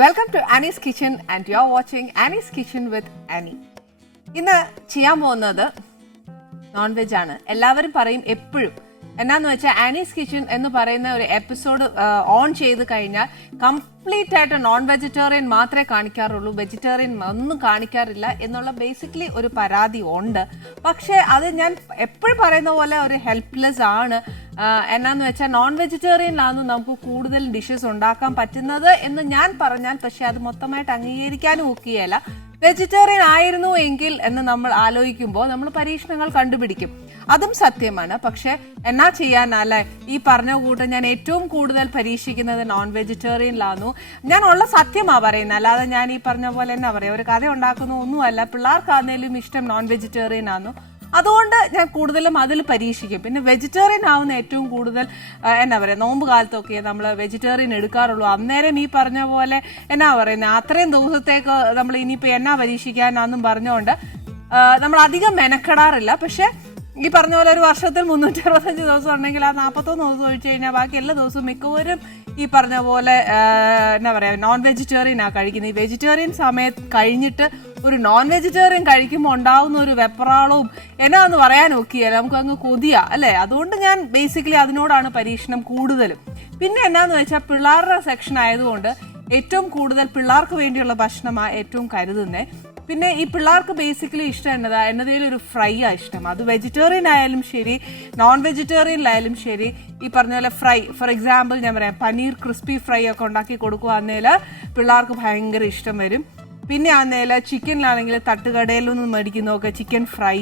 Welcome to Annie's kitchen and you are watching Annie's kitchen with Annie. ഇന്ന് ചെയ്യാൻ പോകുന്നത് non veg ആണ്. എല്ലാവരും പറയും എപ്പോഴും എന്നാന്ന് വെച്ചാൽ ആനീസ് കിച്ചൺ എന്ന് പറയുന്ന ഒരു എപ്പിസോഡ് ഓൺ ചെയ്ത് കഴിഞ്ഞാൽ കംപ്ലീറ്റ് ആയിട്ട് നോൺ വെജിറ്റേറിയൻ മാത്രമേ കാണിക്കാറുള്ളൂ, വെജിറ്റേറിയൻ ഒന്നും കാണിക്കാറില്ല എന്നുള്ള ബേസിക്കലി ഒരു പരാതി ഉണ്ട്. പക്ഷേ അത് ഞാൻ എപ്പോഴും പറയുന്ന പോലെ ഒരു ഹെൽപ്ലെസ് ആണ്. എന്നാന്ന് വെച്ചാൽ നോൺ വെജിറ്റേറിയനിലാണ് നമുക്ക് കൂടുതൽ ഡിഷസ് ഉണ്ടാക്കാൻ പറ്റുന്നത് എന്ന് ഞാൻ പറഞ്ഞാൽ പക്ഷെ അത് മൊത്തമായിട്ട് അംഗീകരിക്കാനും ഒക്കുകയല്ല. വെജിറ്റേറിയൻ ആയിരുന്നു എങ്കിൽ എന്ന് നമ്മൾ ആലോചിക്കുമ്പോൾ നമ്മൾ പരീക്ഷണങ്ങൾ കണ്ടുപിടിക്കും, അതും സത്യമാണ്. പക്ഷെ എന്നാ ചെയ്യാനല്ലേ, ഈ പറഞ്ഞ കൂട്ടം ഞാൻ ഏറ്റവും കൂടുതൽ പരീക്ഷിക്കുന്നത് നോൺ വെജിറ്റേറിയനിലാന്നു. ഞാൻ ഉള്ള സത്യമാ പറയുന്നത്, അല്ലാതെ ഞാൻ ഈ പറഞ്ഞ പോലെ എന്നാ പറയാ ഒരു കഥ ഉണ്ടാക്കുന്ന ഒന്നുമല്ല. പിള്ളേർക്കാന്നേലും ഇഷ്ടം നോൺ വെജിറ്റേറിയൻ ആന്നു, അതുകൊണ്ട് ഞാൻ കൂടുതലും അതിൽ പരീക്ഷിക്കും. പിന്നെ വെജിറ്റേറിയൻ ആവുന്ന ഏറ്റവും കൂടുതൽ എന്നാ പറയുക നോമ്പ് കാലത്തൊക്കെ നമ്മൾ വെജിറ്റേറിയൻ എടുക്കാറുള്ളൂ. അന്നേരം ഈ പറഞ്ഞ പോലെ എന്നാ പറയുന്നത് അത്രയും ദിവസത്തേക്ക് നമ്മൾ ഇനിയിപ്പോൾ എന്നാ പരീക്ഷിക്കാനാന്നും പറഞ്ഞുകൊണ്ട് നമ്മൾ അധികം മെനക്കെടാറില്ല. പക്ഷെ ഈ പറഞ്ഞ പോലെ ഒരു വർഷത്തിൽ 365 ദിവസം ഉണ്ടെങ്കിൽ ആ 41 ദിവസം ഒഴിച്ചു കഴിഞ്ഞാൽ ബാക്കി എല്ലാ ദിവസവും മിക്കവരും ഈ പറഞ്ഞ പോലെ എന്നാ പറയാ നോൺ വെജിറ്റേറിയൻ ആ കഴിക്കുന്നത്. ഈ വെജിറ്റേറിയൻ സമയത്ത് കഴിഞ്ഞിട്ട് ഒരു നോൺ വെജിറ്റേറിയൻ കഴിക്കുമ്പോൾ ഉണ്ടാവുന്ന ഒരു വെപ്രാളവും എന്നാന്ന് പറയാൻ ഒക്കെയല്ല, നമുക്ക് അങ്ങ് കൊതിയാ അല്ലേ. അതുകൊണ്ട് ഞാൻ ബേസിക്കലി അതിനോടാണ് പരീക്ഷണം കൂടുതലും. പിന്നെ എന്നാന്ന് വെച്ചാൽ പിള്ളേരുടെ സെക്ഷൻ ആയതുകൊണ്ട് ഏറ്റവും കൂടുതൽ പിള്ളേർക്ക് വേണ്ടിയുള്ള ഭക്ഷണമാണ് ഏറ്റവും കരുതുന്നത്. പിന്നെ ഈ പിള്ളേർക്ക് ബേസിക്കലി ഇഷ്ടം എന്നതിൽ ഒരു ഫ്രൈ ആ ഇഷ്ടം. അത് വെജിറ്റേറിയൻ ആയാലും ശരി നോൺ വെജിറ്റേറിയനിലായാലും ശരി. ഈ പറഞ്ഞ പോലെ ഫ്രൈ, ഫോർ എക്സാമ്പിൾ ഞാൻ പറയാം പനീർ ക്രിസ്പി ഫ്രൈ ഒക്കെ ഉണ്ടാക്കി കൊടുക്കുകയാണെങ്കിൽ പിള്ളേർക്ക് ഭയങ്കര ഇഷ്ടം വരും. പിന്നെ ആണെങ്കിൽ ചിക്കനിലാണെങ്കിൽ തട്ടുകടയിൽ നിന്ന് മേടിക്കുന്നതൊക്കെ ചിക്കൻ ഫ്രൈ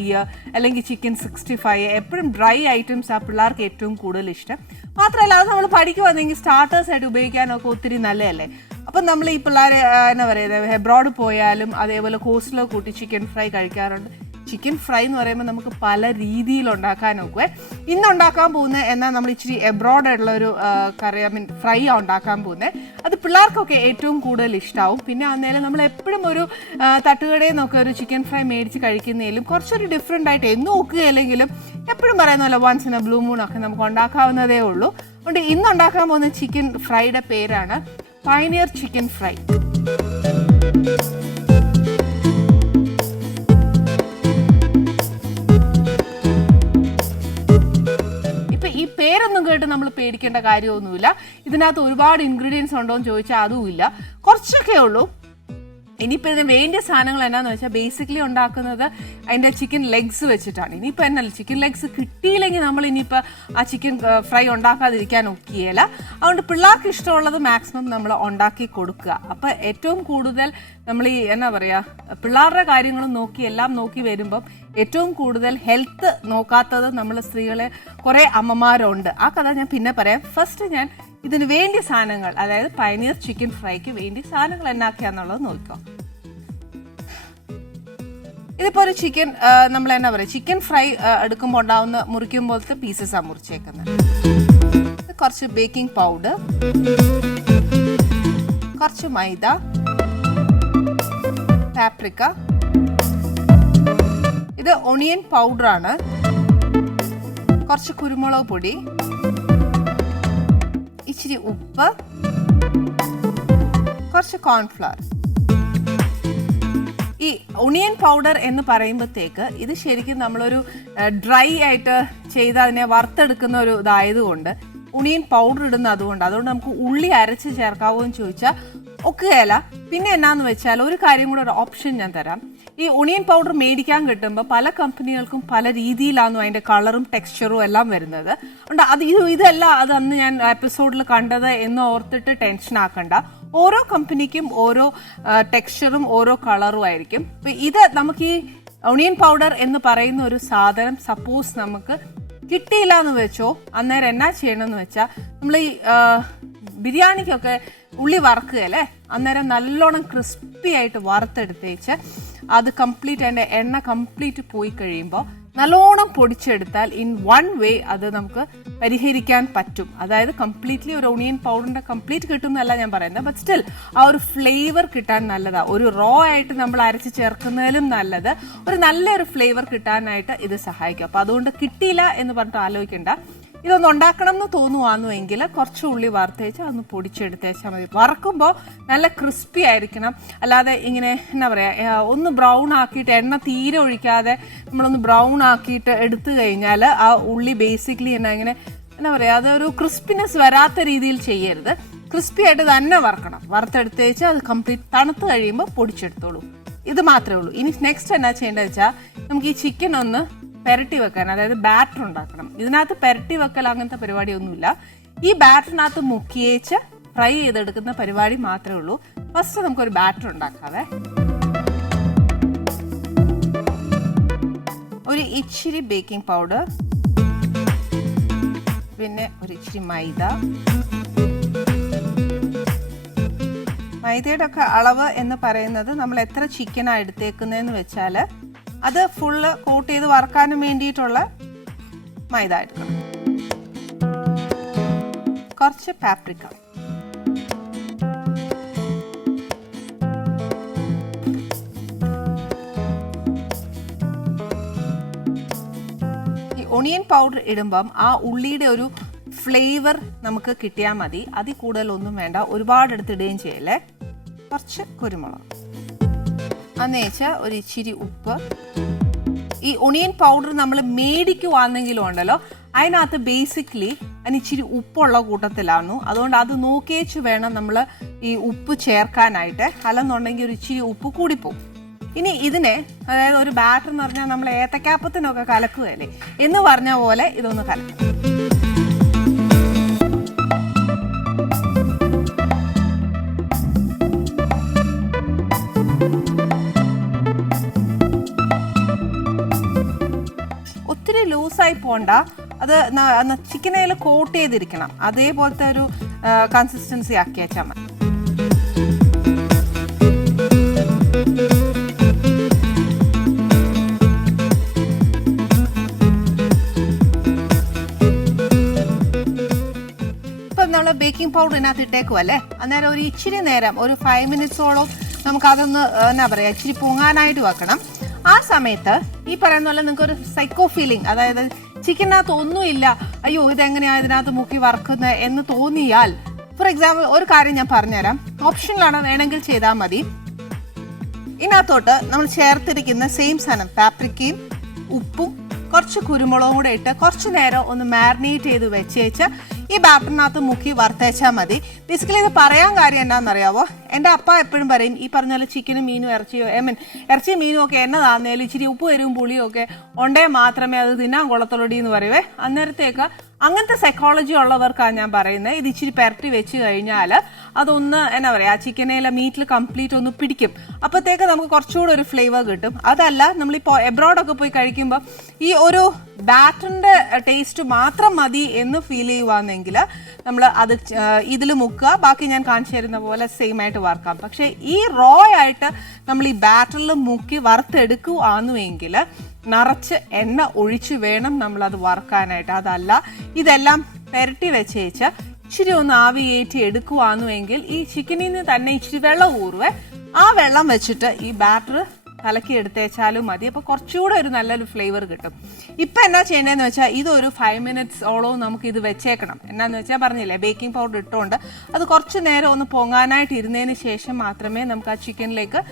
അല്ലെങ്കിൽ ചിക്കൻ 65 എപ്പോഴും ഡ്രൈ ഐറ്റംസ് ആ പിള്ളേർക്ക് ഏറ്റവും കൂടുതൽ ഇഷ്ടം. മാത്രമല്ല അത് നമ്മൾ പഠിക്കുവാണെങ്കിൽ സ്റ്റാർട്ടേഴ്സ് ആയിട്ട് ഉപയോഗിക്കാനൊക്കെ ഒത്തിരി നല്ലതല്ലേ. അപ്പം നമ്മൾ ഈ പിള്ളേർ എന്നാ പറയുന്നത് എബ്രോഡ് പോയാലും അതേപോലെ കോസ്റ്റിലോ കൂട്ടി ചിക്കൻ ഫ്രൈ കഴിക്കാറുണ്ട്. ചിക്കൻ ഫ്രൈ എന്ന് പറയുമ്പോൾ നമുക്ക് പല രീതിയിൽ ഉണ്ടാക്കാനൊക്കെ. ഇന്ന് ഉണ്ടാക്കാൻ പോകുന്നത് എന്നാൽ നമ്മൾ ഇച്ചിരി എബ്രോഡുള്ള ഒരു കറി ഫ്രൈ ആണ് ഉണ്ടാക്കാൻ പോകുന്നത്. അത് പിള്ളേർക്കൊക്കെ ഏറ്റവും കൂടുതൽ ഇഷ്ടമാവും. പിന്നെ അന്നേരം നമ്മൾ എപ്പോഴും ഒരു തട്ടുകടയിൽ നിന്നൊക്കെ ഒരു ചിക്കൻ ഫ്രൈ മേടിച്ച് കഴിക്കുന്നതിലും കുറച്ചൊരു ഡിഫറെൻ്റ് ആയിട്ട് എന്നും നോക്കുകയല്ലെങ്കിലും എപ്പോഴും പറയുന്ന പോലെ once in a blue moon ഒക്കെ നമുക്ക് ഉണ്ടാക്കാവുന്നതേ ഉള്ളൂ. അതുകൊണ്ട് ഇന്ന് ഉണ്ടാക്കാൻ പോകുന്ന ചിക്കൻ ഫ്രൈയുടെ പേരാണ് പയനിയർ ചിക്കൻ ഫ്രൈ. ഈ പേരൊന്നും കേട്ട് നമ്മൾ പേടിക്കേണ്ട കാര്യമൊന്നുമില്ല. ഇതിനകത്ത് ഒരുപാട് ഇൻഗ്രീഡിയൻസ് ഉണ്ടോ എന്ന് ചോദിച്ചാൽ അതുമില്ല, കുറച്ചൊക്കെ ഉള്ളൂ. ഇനിയിപ്പോൾ ഇതിന് വേണ്ടിയ സാധനങ്ങൾ എന്നാന്ന് വെച്ചാൽ ബേസിക്കലി ഉണ്ടാക്കുന്നത് അതിൻ്റെ ചിക്കൻ ലെഗ്സ് വെച്ചിട്ടാണ്. ഇനിയിപ്പോൾ എന്നല്ല ചിക്കൻ ലെഗ്സ് കിട്ടിയില്ലെങ്കിൽ നമ്മൾ ഇനിയിപ്പോൾ ആ ചിക്കൻ ഫ്രൈ ഉണ്ടാക്കാതിരിക്കാൻ ഒക്കുകയില്ല. അതുകൊണ്ട് പിള്ളേർക്ക് ഇഷ്ടമുള്ളത് മാക്സിമം നമ്മൾ ഉണ്ടാക്കി കൊടുക്കുക. അപ്പോൾ ഏറ്റവും കൂടുതൽ നമ്മൾ ഈ എന്നാ പറയുക പിള്ളേരുടെ കാര്യങ്ങളും നോക്കി എല്ലാം നോക്കി വരുമ്പം ഏറ്റവും കൂടുതൽ ഹെൽത്ത് നോക്കാത്തത് നമ്മൾ സ്ത്രീകളെ കുറേ അമ്മമാരുണ്ട്. ആ കഥ ഞാൻ പിന്നെ പറയാം. ഫസ്റ്റ് ഞാൻ ഇതിന് വേണ്ടിയ സാധനങ്ങൾ, അതായത് പയനിയർ ചിക്കൻ ഫ്രൈക്ക് വേണ്ടി സാധനങ്ങൾ എന്നാക്കിയാന്നുള്ളത് നോക്കാം. ഇതിപ്പോൾ ഒരു ചിക്കൻ നമ്മൾ എന്നാ പറയുക ചിക്കൻ ഫ്രൈ എടുക്കുമ്പോൾ ഉണ്ടാവുന്ന മുറിക്കുമ്പോഴത്തെ പീസസാണ് മുറിച്ചേക്കുന്നത്. കുറച്ച് ബേക്കിംഗ് പൗഡർ, കുറച്ച് മൈദ, പാപ്രിക്ക, ഇത് ഒണിയൻ പൗഡറാണ്, കുറച്ച് കുരുമുളക് പൊടി, ഇച്ചിരി ഉപ്പ്, കുറച്ച് കോൺഫ്ലവർ. ഈ ഒണിയൻ പൗഡർ എന്ന് പറയുമ്പോഴത്തേക്ക് ഇത് ശരിക്കും നമ്മളൊരു ഡ്രൈ ആയിട്ട് ചെയ്ത് അതിനെ വറുത്തെടുക്കുന്ന ഒരു ഇതായതുകൊണ്ട് ഒണിയൻ പൗഡർ ഇടുന്ന അതുകൊണ്ട് നമുക്ക് ഉള്ളി അരച്ച് ചേർക്കാവോ എന്ന് ചോദിച്ചാൽ ഒക്കുകയല്ല. പിന്നെ എന്നാന്ന് വെച്ചാൽ ഒരു കാര്യം കൂടെ ഒരു ഓപ്ഷൻ ഞാൻ തരാം. ഈ ഒണിയൻ പൗഡർ മേടിക്കാൻ കിട്ടുമ്പോൾ പല കമ്പനികൾക്കും പല രീതിയിലാണ് അതിൻ്റെ കളറും ടെക്സ്ചറും എല്ലാം വരുന്നത്. അതുകൊണ്ട് ഇതല്ല അത് അന്ന് ഞാൻ എപ്പിസോഡിൽ കണ്ടത് എന്ന് ഓർത്തിട്ട് ടെൻഷൻ ആക്കണ്ട. ഓരോ കമ്പനിക്കും ഓരോ ടെക്സ്ചറും ഓരോ കളറും ആയിരിക്കും. ഇത് നമുക്ക് ഈ ഒണിയൻ പൗഡർ എന്ന് പറയുന്ന ഒരു സാധനം സപ്പോസ് നമുക്ക് കിട്ടിയില്ല എന്ന് വെച്ചോ, അന്നേരം എന്നാ ചെയ്യണമെന്ന് വെച്ചാൽ നമ്മൾ ഈ ബിരിയാണിക്കൊക്കെ ഉള്ളി വറുക്കുകയല്ലേ, അന്നേരം നല്ലോണം ക്രിസ്പി ആയിട്ട് വറുത്തെടുത്തേച്ച് അത് കംപ്ലീറ്റ് അതിൻ്റെ എണ്ണ കംപ്ലീറ്റ് പോയി കഴിയുമ്പോൾ നല്ലോണം പൊടിച്ചെടുത്താൽ ഇൻ വൺ വേ അത് നമുക്ക് പരിഹരിക്കാൻ പറ്റും. അതായത് കംപ്ലീറ്റ്ലി ഒരു ഒണിയൻ പൗഡറിൻ്റെ കംപ്ലീറ്റ് കിട്ടും എന്നല്ല ഞാൻ പറയുന്നത്, ബട്ട് സ്റ്റിൽ ആ ഒരു ഫ്ലേവർ കിട്ടാൻ നല്ലതാണ്. ഒരു റോ ആയിട്ട് നമ്മൾ അരച്ച് ചേർക്കുന്നതിലും നല്ലത് ഒരു നല്ലൊരു ഫ്ലേവർ കിട്ടാനായിട്ട് ഇത് സഹായിക്കും. അപ്പോൾ അതുകൊണ്ട് കിട്ടിയില്ല എന്ന് പറഞ്ഞിട്ട് ആലോചിക്കേണ്ട. ഇതൊന്ന് ഉണ്ടാക്കണം എന്ന് തോന്നുവാന്നുവെങ്കിൽ കുറച്ച് ഉള്ളി വറുത്തേച്ച് അതൊന്ന് പൊടിച്ചെടുത്തേച്ചാൽ മതി. വറക്കുമ്പോൾ നല്ല ക്രിസ്പി ആയിരിക്കണം, അല്ലാതെ ഇങ്ങനെ എന്നാ പറയുക ഒന്ന് ബ്രൗൺ ആക്കിയിട്ട് എണ്ണ തീരെ ഒഴിക്കാതെ നമ്മളൊന്ന് ബ്രൗൺ ആക്കിയിട്ട് എടുത്തു കഴിഞ്ഞാൽ ആ ഉള്ളി ബേസിക്കലി ഇങ്ങനെ എന്നാ പറയുക അതൊരു ക്രിസ്പിനെസ് വരാത്ത രീതിയിൽ ചെയ്യരുത്. ക്രിസ്പി ആയിട്ട് തന്നെ വറക്കണം. വറുത്തെടുത്തേച്ച് അത് കംപ്ലീറ്റ് തണുത്ത് കഴിയുമ്പോൾ പൊടിച്ചെടുത്തോളൂ. ഇത് മാത്രമേ ഉള്ളൂ. ഇനി നെക്സ്റ്റ് എന്നാ ചെയ്യേണ്ടത് വെച്ചാൽ നമുക്ക് ഈ ചിക്കൻ ഒന്ന് പെരട്ടി വെക്കാൻ, അതായത് ബാറ്റർ ഉണ്ടാക്കണം. ഇതിനകത്ത് പെരട്ടി വെക്കൽ അങ്ങനത്തെ പരിപാടിയൊന്നുമില്ല. ഈ ബാറ്ററിനകത്ത് മുക്കിയേച്ച് ഫ്രൈ ചെയ്തെടുക്കുന്ന പരിപാടി മാത്രമേ ഉള്ളൂ. ഫസ്റ്റ് നമുക്കൊരു ബാറ്റർ ഉണ്ടാക്കാവേ. ഒരു ഇച്ചിരി ബേക്കിംഗ് പൗഡർ, പിന്നെ ഒരു ഇച്ചിരി മൈദ. മൈദയുടെ ഒക്കെ അളവ് എന്ന് പറയുന്നത് നമ്മൾ എത്ര ചിക്കനാണ് എടുത്തേക്കുന്നതെന്ന് വെച്ചാൽ അത് ഫുള്ള് കോട്ട് ചെയ്ത് വറക്കാനും വേണ്ടിയിട്ടുള്ള മൈദ എടുക്കണം. കുറച്ച് പാപ്രിക്ക, ഈ ഒണിയൻ പൗഡർ ഇടുമ്പം ആ ഉള്ളിയുടെ ഒരു ഫ്ലേവർ നമുക്ക് കിട്ടിയാൽ മതി. അതിൽ കൂടുതലൊന്നും വേണ്ട, ഒരുപാട് എടുത്തിടുകയും ചെയ്യല്ലേ. കുറച്ച് കുരുമുളക്, അന്നേച്ച ഒരു ഇച്ചിരി ഉപ്പ്. ഈ ഒണിയൻ പൗഡർ നമ്മൾ മേടിക്കുവാണെങ്കിലും ഉണ്ടല്ലോ അതിനകത്ത് ബേസിക്കലി അതിന് ഇച്ചിരി ഉപ്പുള്ള കൂട്ടത്തിലാണ്. അതുകൊണ്ട് അത് നോക്കിയേച്ച് വേണം നമ്മൾ ഈ ഉപ്പ് ചേർക്കാനായിട്ട്, അല്ലെന്നുണ്ടെങ്കിൽ ഒരു ഇച്ചിരി ഉപ്പ് കൂടിപ്പോവും. ഇനി ഇതിനെ, അതായത് ഒരു ബാറ്റർ എന്ന് പറഞ്ഞാൽ നമ്മൾ ഏത്തക്കാപ്പത്തിനൊക്കെ കലക്കുകയല്ലേ എന്ന് പറഞ്ഞ പോലെ ഇതൊന്ന് കലക്കും. ഒത്തിരി ലൂസായി പോണ്ട, അത് ചിക്കനയിൽ കോട്ട് ചെയ്തിരിക്കണം. അതേപോലത്തെ ഒരു കൺസിസ്റ്റൻസി ആക്കി വെച്ചാൽ മതി. ഇപ്പം നമ്മൾ ബേക്കിംഗ് പൗഡർ ഇതിനകത്ത് ഇട്ടേക്കും അല്ലേ, അന്നേരം ഒരു ഇച്ചിരി നേരം, ഒരു 5 മിനിറ്റ്സോളം നമുക്കതൊന്ന് എന്നാ പറയുക ഇച്ചിരി പൊങ്ങാനായിട്ട് വെക്കണം. ആ സമയത്ത് ഈ പറയുന്ന പോലെ നിങ്ങൾക്ക് ഒരു സൈക്കോ ഫീലിംഗ്, അതായത് ചിക്കനകത്ത് ഒന്നുമില്ല, അയ്യോ ഇതെങ്ങനെയാണ് ഇതിനകത്ത് മുക്കി വറക്കുന്നത് എന്ന് തോന്നിയാൽ, ഫോർ എക്സാമ്പിൾ ഒരു കാര്യം ഞാൻ പറഞ്ഞുതരാം, ഓപ്ഷനിലാണ്, വേണമെങ്കിൽ ചെയ്താൽ മതി. ഇതിനകത്തോട്ട് നമ്മൾ ചേർത്തിരിക്കുന്ന സെയിം സാധനം പാപ്രിക്കയും ഉപ്പും കുറച്ച് കുരുമുളകും കൂടെ ഇട്ട് കുറച്ച് നേരം ഒന്ന് മാരിനേറ്റ് ചെയ്ത് വെച്ചേച്ച് ഈ ബാറ്ററിനകത്ത് മുക്കി വറുത്തേച്ചാൽ മതി. ബേസിക്കലി ഇത് പറയാൻ കാര്യം എന്താണെന്നറിയാവോ, എൻ്റെ അപ്പ എപ്പോഴും പറയും ഈ പറഞ്ഞ പോലെ ചിക്കനും മീനും ഇറച്ചിയോ ഇറച്ചിയും മീനും ഒക്കെ എന്നതാന്നേലും ഇച്ചിരി ഉപ്പ് വരും പുളിയും ഒക്കെ ഉണ്ടേ മാത്രമേ അത് തിന്നാൻ കൊള്ളത്തുള്ളൂ എന്ന് പറയുവേ. അന്നേരത്തേക്ക് അങ്ങനത്തെ സൈക്കോളജി ഉള്ളവർക്കാണ് ഞാൻ പറയുന്നത്. ഇത് ഇച്ചിരി പെരട്ടി വെച്ച് കഴിഞ്ഞാൽ അതൊന്ന് എന്നാ പറയുക ആ ചിക്കനേലെ മീറ്റിൽ കംപ്ലീറ്റ് ഒന്ന് പിടിക്കും. അപ്പോഴത്തേക്ക് നമുക്ക് കുറച്ചുകൂടെ ഒരു ഫ്ലേവർ കിട്ടും. അതല്ല നമ്മളിപ്പോൾ എബ്രോഡൊക്കെ പോയി കഴിക്കുമ്പോൾ ഈ ഒരു ബാറ്ററിൻ്റെ ടേസ്റ്റ് മാത്രം മതി എന്ന് ഫീൽ ചെയ്യുവാണെങ്കിൽ നമ്മൾ അത് ഇതിൽ മുക്കുക. ബാക്കി ഞാൻ കാണിച്ചു തരുന്ന പോലെ സെയിം ആയിട്ട് വറുക്കാം. പക്ഷേ ഈ റോ ആയിട്ട് നമ്മൾ ഈ ബാറ്ററിൽ മുക്കി വറുത്തെടുക്കുകയാണെന്നുവെങ്കിൽ നിറച്ച് എണ്ണ ഒഴിച്ച് വേണം നമ്മളത് വറുക്കാനായിട്ട്. അതല്ല ഇതെല്ലാം പെരട്ടി വെച്ചേച്ച് ഇച്ചിരി ഒന്ന് ആവി കയറ്റി എടുക്കുകയാണെന്നുവെങ്കിൽ ഈ ചിക്കനിൽ നിന്ന് തന്നെ ഇച്ചിരി വെള്ളം ഊറുവേ. ആ വെള്ളം വെച്ചിട്ട് ഈ ബാറ്റർ കലക്കി എടുത്തേച്ചാലും മതി. അപ്പോൾ കുറച്ചുകൂടെ ഒരു നല്ലൊരു ഫ്ലേവർ കിട്ടും. ഇപ്പം എന്നാ ചെയ്യേണ്ടതെന്ന് വെച്ചാൽ ഇതൊരു 5 മിനിറ്റ്സോളവും നമുക്ക് ഇത് വെച്ചേക്കണം. എന്നാന്ന് വെച്ചാൽ പറഞ്ഞില്ലേ ബേക്കിംഗ് പൗഡർ ഇട്ടുകൊണ്ട് അത് കുറച്ച് നേരം ഒന്ന് പൊങ്ങാനായിട്ട് ഇരുന്നതിന് ശേഷം മാത്രമേ നമുക്ക് ആ ചിക്കനിലേക്ക്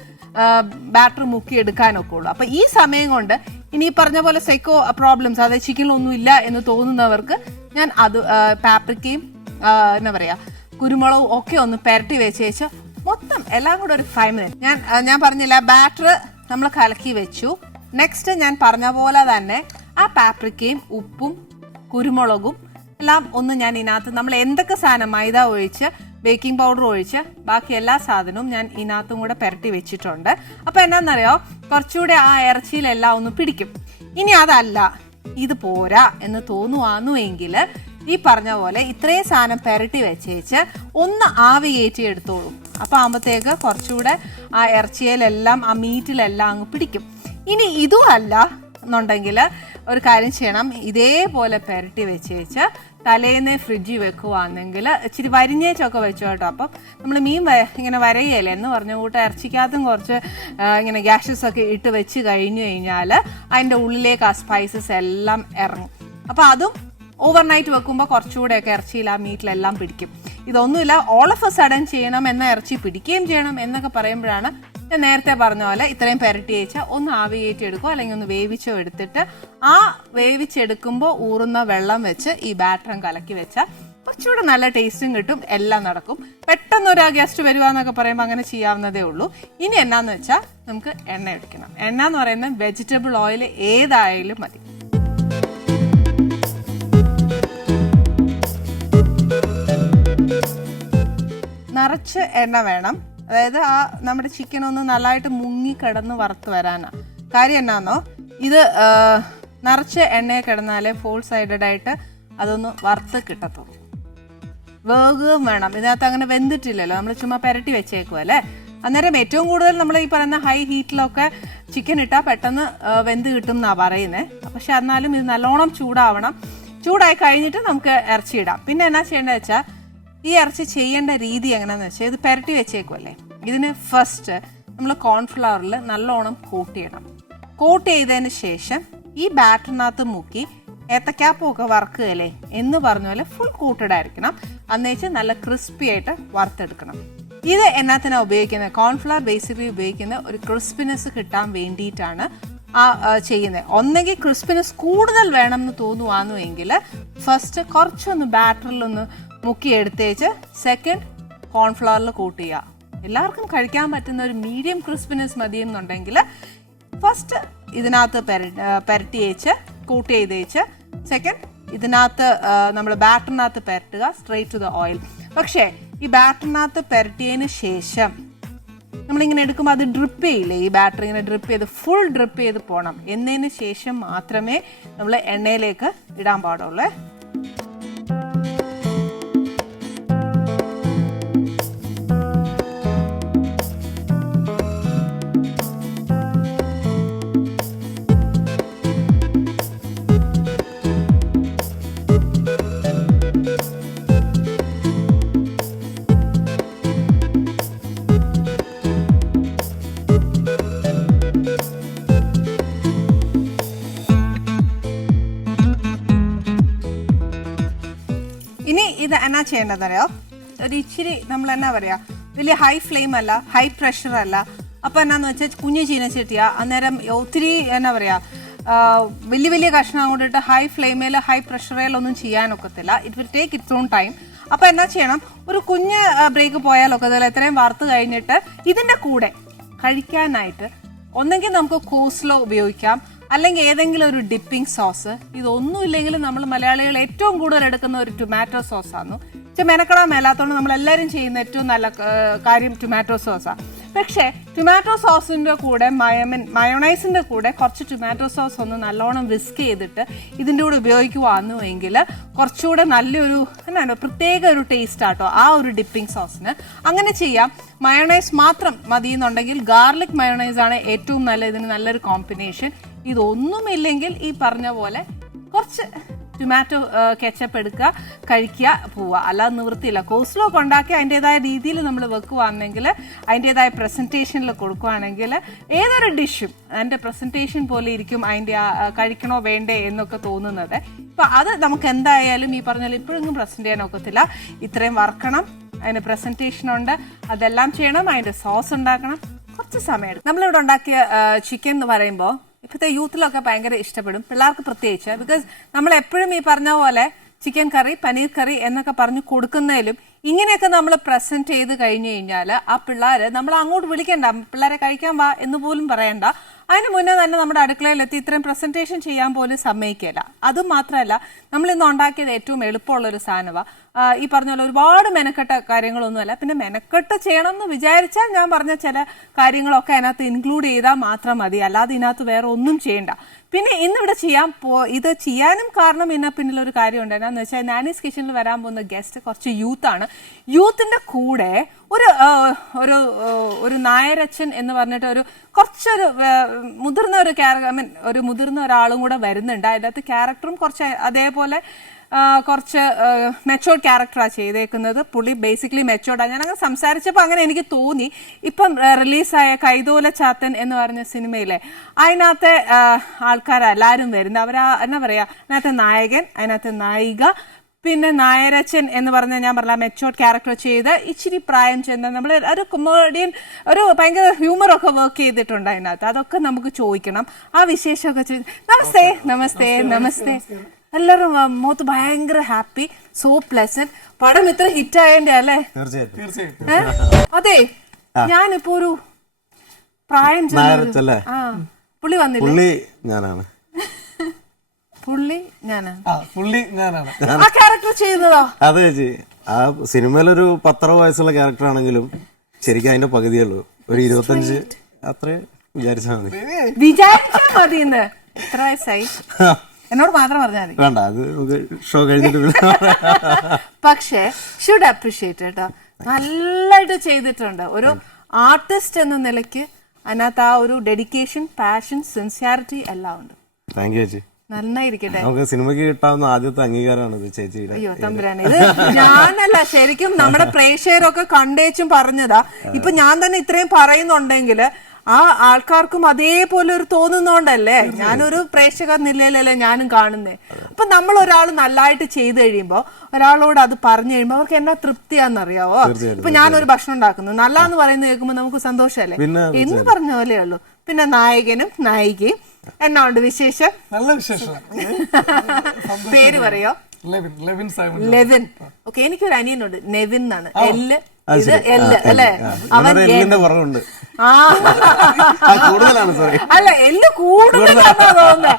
ബാറ്റർ മുക്കി എടുക്കാനൊക്കെ ഉള്ളൂ. അപ്പോൾ ഈ സമയം കൊണ്ട് ഇനി പറഞ്ഞ പോലെ സൈക്കോ പ്രോബ്ലംസ്, അതായത് ചിക്കനിലൊന്നും ഇല്ല എന്ന് തോന്നുന്നവർക്ക് ഞാൻ അത് പാപ്രിക്കയും എന്നാ പറയുക കുരുമുളകും ഒക്കെ ഒന്ന് പെരട്ടി വെച്ചേച്ച് മൊത്തം എല്ലാം കൂടെ ഒരു 5 മിനിറ്റ് ഞാൻ പറഞ്ഞില്ല ബാറ്റർ നമ്മൾ കലക്കി വെച്ചു. നെക്സ്റ്റ് ഞാൻ പറഞ്ഞ പോലെ തന്നെ ആ പാപ്രിക്കയും ഉപ്പും കുരുമുളകും എല്ലാം ഒന്ന് ഞാൻ ഇതിനകത്ത് നമ്മൾ എന്തൊക്കെ സാധനം മൈദ ഒഴിച്ച് ബേക്കിംഗ് പൗഡർ ഒഴിച്ച് ബാക്കി എല്ലാ സാധനവും ഞാൻ ഇതിനകത്തും കൂടെ പെരട്ടി വെച്ചിട്ടുണ്ട്. അപ്പോൾ എന്നാന്നറിയോ കുറച്ചുകൂടെ ആ ഇറച്ചിയിലെല്ലാം ഒന്ന് പിടിക്കും. ഇനി അതല്ല ഇത് പോരാ എന്ന് തോന്നുവാന്നുവെങ്കിൽ ഈ പറഞ്ഞ പോലെ ഇത്രയും സാധനം പെരട്ടി വെച്ചേച്ച് ഒന്ന് ആവി കയറ്റി എടുത്തോളൂ. അപ്പോൾ ആകുമ്പോഴത്തേക്ക് കുറച്ചുകൂടെ ആ ഇറച്ചിയിലെല്ലാം ആ മീറ്റിലെല്ലാം അങ്ങ് പിടിക്കും. ഇനി ഇതും അല്ല എന്നുണ്ടെങ്കിൽ ഒരു കാര്യം ചെയ്യണം, ഇതേപോലെ പെരട്ടി വെച്ചേച്ച് തലേന്ന് ഫ്രിഡ്ജിൽ വെക്കുവാണെങ്കിൽ ഇച്ചിരി വരിഞ്ഞേച്ചൊക്കെ വെച്ചോ കേട്ടോ. അപ്പം നമ്മൾ മീൻ ഇങ്ങനെ വരയല്ലേ എന്ന് പറഞ്ഞ കൂട്ട് ഇറച്ചിക്കകത്തും കുറച്ച് ഇങ്ങനെ ഗ്യാഷസ് ഒക്കെ ഇട്ട് വെച്ച് കഴിഞ്ഞു കഴിഞ്ഞാൽ അതിൻ്റെ ഉള്ളിലേക്ക് ആ സ്പൈസസ് എല്ലാം ഇറങ്ങും. അപ്പം അതും ഓവർനൈറ്റ് വെക്കുമ്പോൾ കുറച്ചുകൂടെയൊക്കെ ഇറച്ചിയിൽ ആ മീറ്റിലെല്ലാം പിടിക്കും. ഇതൊന്നുമില്ല, ഓൾ ഓഫ് എ സഡൻ ചെയ്യണം, എന്നാൽ ഇറച്ചി പിടിക്കുകയും ചെയ്യണം എന്നൊക്കെ പറയുമ്പോഴാണ് ഞാൻ നേരത്തെ പറഞ്ഞ പോലെ ഇത്രയും പെരട്ടി വെച്ചാൽ ഒന്ന് ആവി കയറ്റി എടുക്കുക, അല്ലെങ്കിൽ ഒന്ന് വേവിച്ചോ എടുത്തിട്ട് ആ വേവിച്ചെടുക്കുമ്പോൾ ഊറുന്ന വെള്ളം വെച്ച് ഈ ബാറ്ററും കലക്കി വെച്ചാൽ കുറച്ചുകൂടെ നല്ല ടേസ്റ്റും കിട്ടും, എല്ലാം നടക്കും. പെട്ടെന്ന് ഒരു ഗസ്റ്റ് വരുവാന്നൊക്കെ പറയുമ്പോൾ അങ്ങനെ ചെയ്യാവുന്നതേ ഉള്ളൂ. ഇനി എന്നാന്ന് വെച്ചാൽ നമുക്ക് എണ്ണ ഒഴിക്കണം. എണ്ണ എന്ന് പറയുന്നത് വെജിറ്റബിൾ ഓയിൽ ഏതായാലും മതി. നിറച്ച് എണ്ണ വേണം, അതായത് ആ നമ്മുടെ ചിക്കൻ ഒന്ന് നല്ലതായിട്ട് മുങ്ങി കിടന്ന് വറുത്ത് വരാനാണ്. കാര്യം എന്നാന്നോ, ഇത് നിറച്ച് എണ്ണയെ കിടന്നാലേ ഫോൾ സൈഡഡ് ആയിട്ട് അതൊന്ന് വറുത്ത് കിട്ടത്തുള്ളൂ. വേഗം വേണം, ഇതിനകത്ത് അങ്ങനെ വെന്തിട്ടില്ലല്ലോ, നമ്മൾ ചുമ്മാ പെരട്ടി വെച്ചേക്കുമല്ലേ. അന്നേരം ഏറ്റവും കൂടുതൽ നമ്മൾ ഈ പറയുന്ന ഹൈ ഹീറ്റിലൊക്കെ ചിക്കൻ ഇട്ടാൽ പെട്ടെന്ന് വെന്ത് കിട്ടും എന്നാണ് പറയുന്നത്. പക്ഷെ എന്നാലും ഇത് നല്ലോണം ചൂടാവണം. ചൂടായി കഴിഞ്ഞിട്ട് നമുക്ക് ഇറച്ചി ഇടാം. പിന്നെ എന്നാ ചെയ്യേണ്ടത് വെച്ചാൽ, ഈ ഇറച്ചി ചെയ്യേണ്ട രീതി എങ്ങനെയാണെന്ന് വെച്ചാൽ, ഇത് പെരട്ടി വെച്ചേക്കുമല്ലേ, ഇതിന് ഫസ്റ്റ് നമ്മൾ കോൺഫ്ലവറിൽ നല്ലോണം കോട്ട് ചെയ്യണം. കോട്ട് ചെയ്തതിന് ശേഷം ഈ ബാറ്ററിനകത്ത് മുക്കി ഏത്തക്കാപ്പൊക്കെ വറുക്കുകയല്ലേ എന്ന് പറഞ്ഞ പോലെ ഫുൾ കോട്ടഡ് ആയിരിക്കണം. അന്നേച്ച് നല്ല ക്രിസ്പി ആയിട്ട് വറുത്തെടുക്കണം. ഇത് എന്നാത്തിനാണ് ഉപയോഗിക്കുന്നത്? കോൺഫ്ലവർ ബേസിക്കലി ഉപയോഗിക്കുന്ന ഒരു ക്രിസ്പിനെസ് കിട്ടാൻ വേണ്ടിയിട്ടാണ് ചെയ്യുന്നത്. ഒന്നെങ്കിൽ ക്രിസ്പിനെസ് കൂടുതൽ വേണം എന്ന് തോന്നുവാന്നുവെങ്കിൽ ഫസ്റ്റ് കുറച്ചൊന്ന് ബാറ്ററിലൊന്ന് മുക്കി എടുത്തേച്ച് സെക്കൻഡ് കോൺഫ്ലവറിൽ കോട്ട് ചെയ്യുക. എല്ലാവർക്കും കഴിക്കാൻ പറ്റുന്ന ഒരു മീഡിയം ക്രിസ്പിനെസ് മതിയെന്നുണ്ടെങ്കിൽ ഫസ്റ്റ് ഇതിനകത്ത് പെരട്ടി വെച്ച് കോട്ട് ചെയ്തേച്ച് സെക്കൻഡ് ഇതിനകത്ത് നമ്മൾ ബാറ്ററിനകത്ത് പെരട്ടുക, സ്ട്രേറ്റ് ടു ദ ഓയിൽ. പക്ഷേ ഈ ബാറ്ററിനകത്ത് പെരട്ടിയതിന് ശേഷം നമ്മളിങ്ങനെ എടുക്കുമ്പോൾ അത് ഡ്രിപ്പ് ചെയ്യില്ലേ, ഈ ബാറ്ററി ഇങ്ങനെ ഡ്രിപ്പ് ചെയ്ത് ഫുൾ ഡ്രിപ്പ് ചെയ്ത് പോകണം. എന്നതിന് ശേഷം മാത്രമേ നമ്മൾ എണ്ണയിലേക്ക് ഇടാൻ പാടുള്ളൂ. ഇനി ഇത് എന്നാ ചെയ്യേണ്ടതറിയോ, ഒരു ഇച്ചിരി നമ്മൾ എന്നാ പറയാ, വലിയ ഹൈ ഫ്ലെയിം അല്ല, ഹൈ പ്രഷർ അല്ല. അപ്പൊ എന്നാന്ന് വെച്ചാൽ കുഞ്ഞു ചീനച്ചട്ടിയാ, അന്നേരം ഒത്തിരി എന്നാ പറയാ വലിയ വലിയ കഷ്ണം കൊണ്ടിട്ട് ഹൈ ഫ്ലെയിമിൽ ഹൈ പ്രഷറിലൊന്നും ചെയ്യാനൊക്കത്തില്ല. It will take its own time. അപ്പൊ എന്നാ ചെയ്യണം, ഒരു കുഞ്ഞ് ബ്രേക്ക് പോയാലൊക്കെ അതല്ല, എത്രയും വറുത്ത് കഴിഞ്ഞിട്ട് ഇതിന്റെ കൂടെ കഴിക്കാനായിട്ട് ഒന്നെങ്കിൽ നമുക്ക് കോസ്ലോ ഉപയോഗിക്കാം, അല്ലെങ്കിൽ ഏതെങ്കിലും ഒരു ഡിപ്പിംഗ് സോസ്. ഇതൊന്നുമില്ലെങ്കിൽ നമ്മൾ മലയാളികൾ ഏറ്റവും കൂടുതൽ എടുക്കുന്ന ഒരു ടൊമാറ്റോ സോസാണ്. മെനക്കെടാൻ മേലാത്തോണ്ട് നമ്മൾ എല്ലാവരും ചെയ്യുന്ന ഏറ്റവും നല്ല കാര്യം ടൊമാറ്റോ സോസാണ്. പക്ഷേ ടൊമാറ്റോ സോസിൻ്റെ കൂടെ മയോണൈസിൻ്റെ കൂടെ കുറച്ച് ടൊമാറ്റോ സോസ് ഒന്ന് നല്ലോണം വിസ്ക് ചെയ്തിട്ട് ഇതിൻ്റെ കൂടെ ഉപയോഗിക്കുവാന്നുവെങ്കിൽ കുറച്ചുകൂടെ നല്ലൊരു എന്നാണ് പ്രത്യേക ഒരു ടേസ്റ്റ് ആട്ടോ ആ ഒരു ഡിപ്പിംഗ് സോസിന്. അങ്ങനെ ചെയ്യാം. മയോണൈസ് മാത്രം മതി എന്നുണ്ടെങ്കിൽ ഗാർലിക് മയോണൈസ് ആണ് ഏറ്റവും നല്ല, ഇതിന് നല്ലൊരു കോമ്പിനേഷൻ. ഇതൊന്നുമില്ലെങ്കിൽ ഈ പറഞ്ഞ പോലെ കുറച്ച് ടൊമാറ്റോ കെച്ചപ്പ് എടുക്കുക, കഴിക്കുക, പോവുക. അല്ലാതെ നിവൃത്തിയില്ല. കോസ്ലോ ഒക്കെ ഉണ്ടാക്കി അതിൻ്റെതായ രീതിയിൽ നമ്മൾ വെക്കുകയാണെങ്കിൽ, അതിൻ്റെതായ പ്രസൻറ്റേഷനിൽ കൊടുക്കുകയാണെങ്കിൽ ഏതൊരു ഡിഷും അതിൻ്റെ പ്രസൻറ്റേഷൻ പോലെ ഇരിക്കും അതിൻ്റെ കഴിക്കണോ വേണ്ടേ എന്നൊക്കെ തോന്നുന്നത്. ഇപ്പം അത് നമുക്ക് എന്തായാലും ഈ പറഞ്ഞാൽ ഇപ്പോഴൊന്നും പ്രസൻറ്റ് ചെയ്യാൻ ഒക്കത്തില്ല. ഇത്രയും വറക്കണം, അതിന് പ്രസൻറ്റേഷൻ ഉണ്ട്, അതെല്ലാം ചെയ്യണം, അതിൻ്റെ സോസ് ഉണ്ടാക്കണം, കുറച്ച് സമയം എടുക്കും. നമ്മളിവിടെ ഉണ്ടാക്കിയ ചിക്കൻ എന്ന് പറയുമ്പോൾ ഇപ്പോഴത്തെ യൂത്തിലൊക്കെ ഭയങ്കര ഇഷ്ടപ്പെടും, പിള്ളേർക്ക് പ്രത്യേകിച്ച്. ബിക്കോസ് നമ്മൾ എപ്പോഴും ഈ പറഞ്ഞ പോലെ ചിക്കൻ കറി, പനീർ കറി എന്നൊക്കെ പറഞ്ഞ് കൊടുക്കുന്നതിലും ഇങ്ങനെയൊക്കെ നമ്മൾ പ്രസന്റ് ചെയ്ത് കഴിഞ്ഞു കഴിഞ്ഞാൽ ആ പിള്ളേർ നമ്മൾ അങ്ങോട്ട് വിളിക്കണ്ട, പിള്ളേരെ കഴിക്കാൻ വാ എന്ന് പോലും പറയണ്ട. അതിന് മുന്നേ തന്നെ നമ്മുടെ അടുക്കളയിലെത്തി ഇത്രയും പ്രസന്റേഷൻ ചെയ്യാൻ പോലും സമ്മതിക്കില്ല. അതും മാത്രമല്ല, നമ്മൾ ഇന്ന് ഉണ്ടാക്കിയത് ഏറ്റവും എളുപ്പമുള്ളൊരു സാധനമാണ്. ഈ പറഞ്ഞ പോലെ ഒരുപാട് മെനക്കെട്ട കാര്യങ്ങളൊന്നുമല്ല. പിന്നെ മെനക്കെട്ട് ചെയ്യണം എന്ന് വിചാരിച്ചാൽ ഞാൻ പറഞ്ഞ ചില കാര്യങ്ങളൊക്കെ അതിനകത്ത് ഇൻക്ലൂഡ് ചെയ്താൽ മാത്രം മതി, അല്ലാതെ ഇതിനകത്ത് വേറെ ഒന്നും ചെയ്യണ്ട. പിന്നെ ഇന്നിവിടെ ഇത് ചെയ്യാനും കാരണം ഇതിനെ പിന്നിലൊരു കാര്യമുണ്ട്. എന്നാന്ന് വെച്ചാൽ നാനീസ് കിച്ചണിൽ വരാൻ പോകുന്ന ഗസ്റ്റ് കുറച്ച് യൂത്താണ്. യൂത്തിന്റെ കൂടെ ഒരു ഒരു നായരച്ചൻ എന്ന് പറഞ്ഞിട്ട് കുറച്ചൊരു മുതിർന്ന ഒരു മുതിർന്ന ഒരാളും കൂടെ വരുന്നുണ്ട്. അതിനകത്ത് ക്യാരക്ടറും കുറച്ച് അതേപോലെ കുറച്ച് മെച്ചോർഡ് ക്യാരക്ടറാണ് ചെയ്തേക്കുന്നത്. പുള്ളി ബേസിക്കലി മെച്ചോർഡാണ്. ഞാനങ്ങനെ സംസാരിച്ചപ്പോൾ അങ്ങനെ എനിക്ക് തോന്നി. ഇപ്പം റിലീസായ കൈതോല ചാത്തൻ എന്ന് പറഞ്ഞ സിനിമയിലെ അതിനകത്തെ ആൾക്കാരെല്ലാവരും വരുന്നത് എന്നാ പറയാ, അതിനകത്തെ നായകൻ, അതിനകത്തെ നായിക, പിന്നെ നായരച്ചൻ എന്ന് പറഞ്ഞ ഞാൻ പറഞ്ഞ മെച്ചോർഡ് ക്യാരക്ടർ ചെയ്ത് ഇച്ചിരി പ്രായം ചെന്ന നമ്മൾ ഒരു കൊമേഡിയൻ, ഒരു ഭയങ്കര ഹ്യൂമറൊക്കെ വർക്ക് ചെയ്തിട്ടുണ്ട് അതിനകത്ത്. അതൊക്കെ നമുക്ക് ചോദിക്കണം. ആ വിശേഷമൊക്കെ നമസ്തേ നമസ്തേ നമസ്തേ. എല്ലാവരും മുഖത്ത് ഭയങ്കര ഹാപ്പി, സോ പ്ലസന്റ്. പടം ഇത്ര ഹിറ്റ് ആയതിന്റെ അല്ലേ? അതെ, ഞാനിപ്പോ ഒരു പ്രായം പുള്ളി വന്നില്ല. പുള്ളി ഞാനാണ് ആ ക്യാരക്ടർ ചെയ്തതോ? അതെ ചേച്ചി, ആ സിനിമയിലൊരു 10 വയസ്സുള്ള ക്യാരക്ടർ ആണെങ്കിലും ശരിക്കും അതിന്റെ പകുതിയുള്ളൂ. ഒരു 25 അത്രേ വിചാരിച്ചാൽ മതി. വിചാരിച്ചാൽ മതി. എത്ര വയസ്സായി എന്നോട് മാത്രം പറഞ്ഞാൽ മതി. വേണ്ട, അത് നമുക്ക് ഷോ കഴിഞ്ഞിട്ട്. പക്ഷേ ഷുഡ് അപ്രീഷിയേറ്റ് കേട്ടോ, നല്ലതായിട്ട് ചെയ്തിട്ടുണ്ട്. ഒരു ആർട്ടിസ്റ്റ് എന്ന നിലയ്ക്ക് അതിനകത്ത് ആ ഒരു ഡെഡിക്കേഷൻ, പാഷൻ, സിൻസിയാരിറ്റി എല്ലാം ഉണ്ട്. താങ്ക് യു ചേച്ചി. നന്നായിരിക്കട്ടെ. നമുക്ക് സിനിമയ്ക്ക് കിട്ടാവുന്ന ആദ്യത്തെ അംഗീകാരമാണ് ഇത് ചേച്ചിയുടെ. അയ്യോ തമ്പുരാനെ, ഇത് ഞാനല്ല, ശരിക്കും നമ്മുടെ പ്രേക്ഷകരൊക്കെ കണ്ടേച്ചും പറഞ്ഞതാ. ഇപ്പൊ ഞാൻ തന്നെ ഇത്രയും പറയുന്നുണ്ടെങ്കിൽ ആ ആൾക്കാർക്കും അതേപോലെ ഒരു തോന്നുന്നോണ്ടല്ലേ. ഞാനൊരു പ്രേക്ഷക നിലയിലല്ലേ ഞാനും കാണുന്നേ. അപ്പൊ നമ്മൾ ഒരാൾ നല്ലതായിട്ട് ചെയ്തു കഴിയുമ്പോ ഒരാളോട് അത് പറഞ്ഞു കഴിയുമ്പോ അവർക്ക് എന്നാ തൃപ്തിയാന്നറിയാവോ. ഇപ്പൊ ഞാനൊരു ഭക്ഷണം ഉണ്ടാക്കുന്നു, നല്ലാന്ന് പറയുന്നത് കേൾക്കുമ്പോ നമുക്ക് സന്തോഷല്ലേ എന്ന് പറഞ്ഞ പോലെയേ ഉള്ളൂ. പിന്നെ നായകനും നായികയും എന്നാ ഉണ്ട് വിശേഷം? നല്ല വിശേഷം. പേര് പറയോ? ലെവിൻ. ഓക്കെ, എനിക്കൊരു അനിയനുണ്ട്, നെവിൻ എന്നാണ്. എല്ല് ഇത് എല്ല് അല്ലേ? അവൻ അല്ല, എല്ല് കൂടുതലാണോ തോന്നുന്നത്?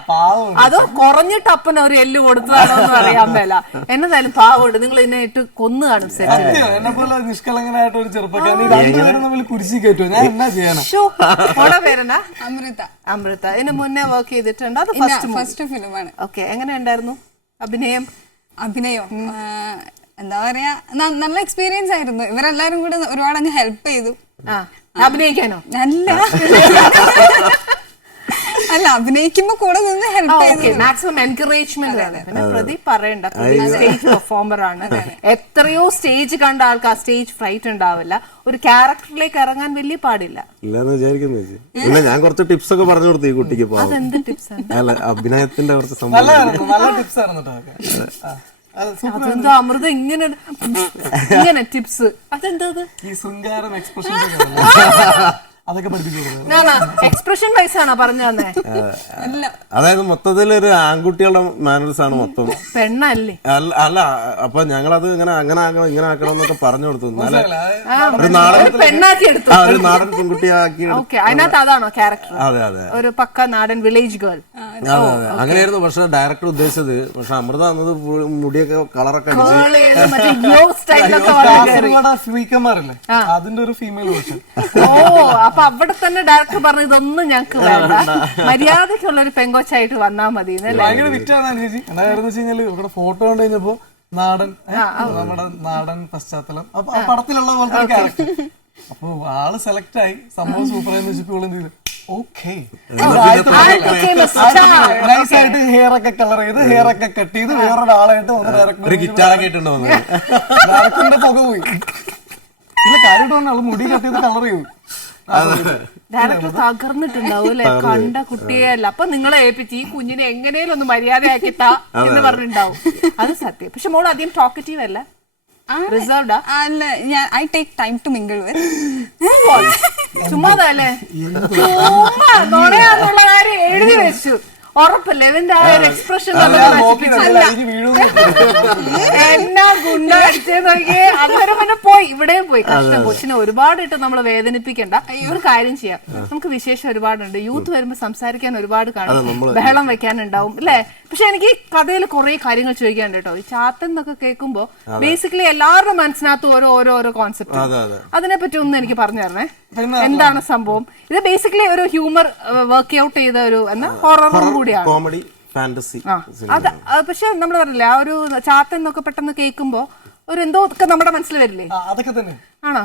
അതോ കുറഞ്ഞിട്ട് അപ്പൻ അവർ എല്ല് കൊടുത്തതാണോ എന്ന് അറിയാൻ മേല. എന്നതായാലും പാവമുണ്ട്. നിങ്ങൾ ഇതിനെ ഇട്ട് കൊന്നു കാണും. എന്നെ പോലെ നിഷ്കളങ്കനായിട്ട് ഒരു ചെറുപ്പക്കാരൻ കുരിശി കയറ്റും. ഞാൻ എന്നാ ചെയ്യണം? പേരെന്നാ? അമൃത. അമൃത. ഇതിന് മുന്നേ വർക്ക് ചെയ്തിട്ടുണ്ട്? അത് ഫസ്റ്റ് ഫിലിമാണ്. ഓക്കെ, എങ്ങനെ ഉണ്ടായിരുന്നു അഭിനയം? എന്താ പറയാ, നല്ല എക്സ്പീരിയൻസ് ആയിരുന്നു. ഇവരെല്ലാരും കൂടെ ഒരുപാട് അങ്ങ് ഹെൽപ്പ് ചെയ്തു. അഭിനയിക്കാനോ? അല്ല, അഭിനയിക്കുമ്പോ കൂടെ നിന്ന് ഹെൽപ്പ് ചെയ്തു. Maximum encouragement. പിന്നെ പ്രദീപ് പറയണ്ട, പ്രദീപ് സ്റ്റേജ് പെർഫോമർ ആണ്. എത്രയോ സ്റ്റേജ് കണ്ട ആൾക്കാർ സ്റ്റേജ് ഫ്രൈറ്റ് ഉണ്ടാവില്ല. ഒരു ക്യാരക്ടറിലേക്ക് ഇറങ്ങാൻ വലിയ പാടില്ല. ഇല്ലാന്ന് ഞാൻ കുറച്ച് ടിപ്സ് ഒക്കെ പറഞ്ഞു കൊടുത്തു ഈ കുട്ടിക്ക്. അതെന്ത് ടിപ്സ്? അല്ല, അഭിനയത്തിന്റെ കുറച്ച് നല്ല ടിപ്സ് ആയിരുന്നു. അതെന്താ അമൃത ഇങ്ങനെ ടിപ്സ്? അതെന്താ? ഈ ശൃംഗാരം എക്സ്പ്രഷൻ അതൊക്കെ എക്സ്പ്രഷൻ വൈസ് ആണോ പറഞ്ഞു തന്നെ? അതായത് മൊത്തത്തിലൊരു ആൺകുട്ടികളുടെ മാനേഴ്സ് ആണ് മൊത്തം. പെണ്ണല്ലേ? അല്ല, അപ്പൊ ഞങ്ങളത് ഇങ്ങനെ അങ്ങനെ ആക്കണം ഇങ്ങനെ ആക്കണം എന്നൊക്കെ പറഞ്ഞു കൊടുത്തു. ഒരു പെണ്ണാക്കി എടുത്തു, ഒരു നാടൻ പെൺകുട്ടിയാക്കി. അതിനകത്ത് അതാണോ ക്യാരക്ടർ? അതെ അതെ, ഒരു പക്ക നാടൻ വില്ലേജ് ഗേൾ. അതെ അതെ, അങ്ങനെയായിരുന്നു. പക്ഷെ ഡയറക്ടർ ഉദ്ദേശിച്ചത്, പക്ഷെ അമൃത വന്നത് മുടിയൊക്കെ കളറൊക്കെ ശ്രീകുമാറില്ലേ, അതിന്റെ ഒരു ഫീമെയിൽ വേർഷൻ. അപ്പൊ അവിടെ തന്നെ ഡയറക്ടർ പറഞ്ഞു ഇതൊന്നും ഞങ്ങക്ക് വേണ്ട, മര്യാദക്കുള്ള ഒരു പെങ്കൊച്ചായിട്ട് വന്നാ മതി. ഭയങ്കര വിറ്റാണ് ചേച്ചി. എന്തായിരുന്നു വെച്ച് കഴിഞ്ഞാല് ഇവിടെ ഫോട്ടോ കണ്ടു കഴിഞ്ഞപ്പോ നാടൻ, നമ്മുടെ നാടൻ പശ്ചാത്തലം പടത്തിലുള്ള പോലത്തെ ക്യാരക്ടർ. അപ്പൊ ആള് സെലക്ട് ആയി, സംഭവം സൂപ്പർ ആയെന്ന് വെച്ചപ്പോ എന്ത് ഓക്കെ നൈസായിട്ട് ഹെയർ ഒക്കെ കളർ ചെയ്ത് ഹെയർ ഒക്കെ കട്ട് ചെയ്ത് വേറൊരാളായിട്ട് ഡയറക്ടറിന്റെ പുക പോയി. ഇല്ല, കാര്യമായിട്ട് ആള് മുടി കട്ട് ചെയ്ത് കളർ ചെയ്തു. ഡയറക്ടർ തകർന്നിട്ടുണ്ടാവും അല്ലെ, കണ്ട കുട്ടിയല്ല. അപ്പൊ നിങ്ങളെ ഏൽപ്പിച്ച് ഈ കുഞ്ഞിനെ എങ്ങനെയും ഒന്ന് മര്യാദയാക്കി താ എന്ന് പറഞ്ഞിട്ടുണ്ടാവും. അത് സത്യം. പക്ഷെ മോൾ അധികം ടോക്കറ്റീവ് അല്ല, റിസർവ്ഡാ? അല്ല, I take time to mingle with. ചുമ്മാതല്ലേ, നുണയാന്നുള്ള കാര്യം എഴുതി വെച്ചു. ഉറപ്പല്ലേ ഇതിന്റെ ആ ഒരു എക്സ്പ്രഷൻ? എന്നാ ഗുണ്ടടിച്ചേ നോക്കിയേ. അങ്ങനെ പിന്നെ പോയി, ഇവിടെയും പോയി. കഷ്ടം, കൊച്ചിനെ ഒരുപാട് ഇട്ട് നമ്മൾ വേദനിപ്പിക്കണ്ട. ഒരു കാര്യം ചെയ്യാം, നമുക്ക് വിശേഷം ഒരുപാടുണ്ട്. യൂത്ത് വരുമ്പോ സംസാരിക്കാൻ ഒരുപാട് കാണും, ബഹളം വെക്കാനുണ്ടാവും അല്ലേ? പക്ഷെ എനിക്ക് കഥയിൽ കുറെ കാര്യങ്ങൾ ചോദിക്കാനുണ്ട് കേട്ടോ. ഈ ചാത്തൻ എന്നൊക്കെ കേൾക്കുമ്പോ ബേസിക്കലി എല്ലാവരുടെ മനസ്സിനകത്ത് ഓരോ കോൺസെപ്റ്റ്. അതിനെപ്പറ്റി ഒന്ന് എനിക്ക് പറഞ്ഞു തരണേ, എന്താണ് സംഭവം? ഇത് ബേസിക്കലി ഒരു ഹ്യൂമർ വർക്ക് ഔട്ട് ചെയ്ത ഒരു ഹൊററും കൂടിയാണ്, കോമഡി ഫാന്റസി. അത് പക്ഷെ നമ്മൾ പറഞ്ഞില്ലേ, ആ ഒരു ചാത്തൻ എന്നൊക്കെ പെട്ടെന്ന് കേൾക്കുമ്പോ ഒരു എന്തോ ഒക്കെ നമ്മുടെ മനസ്സിൽ വരില്ലേ? അതൊക്കെ തന്നെ ആണോ?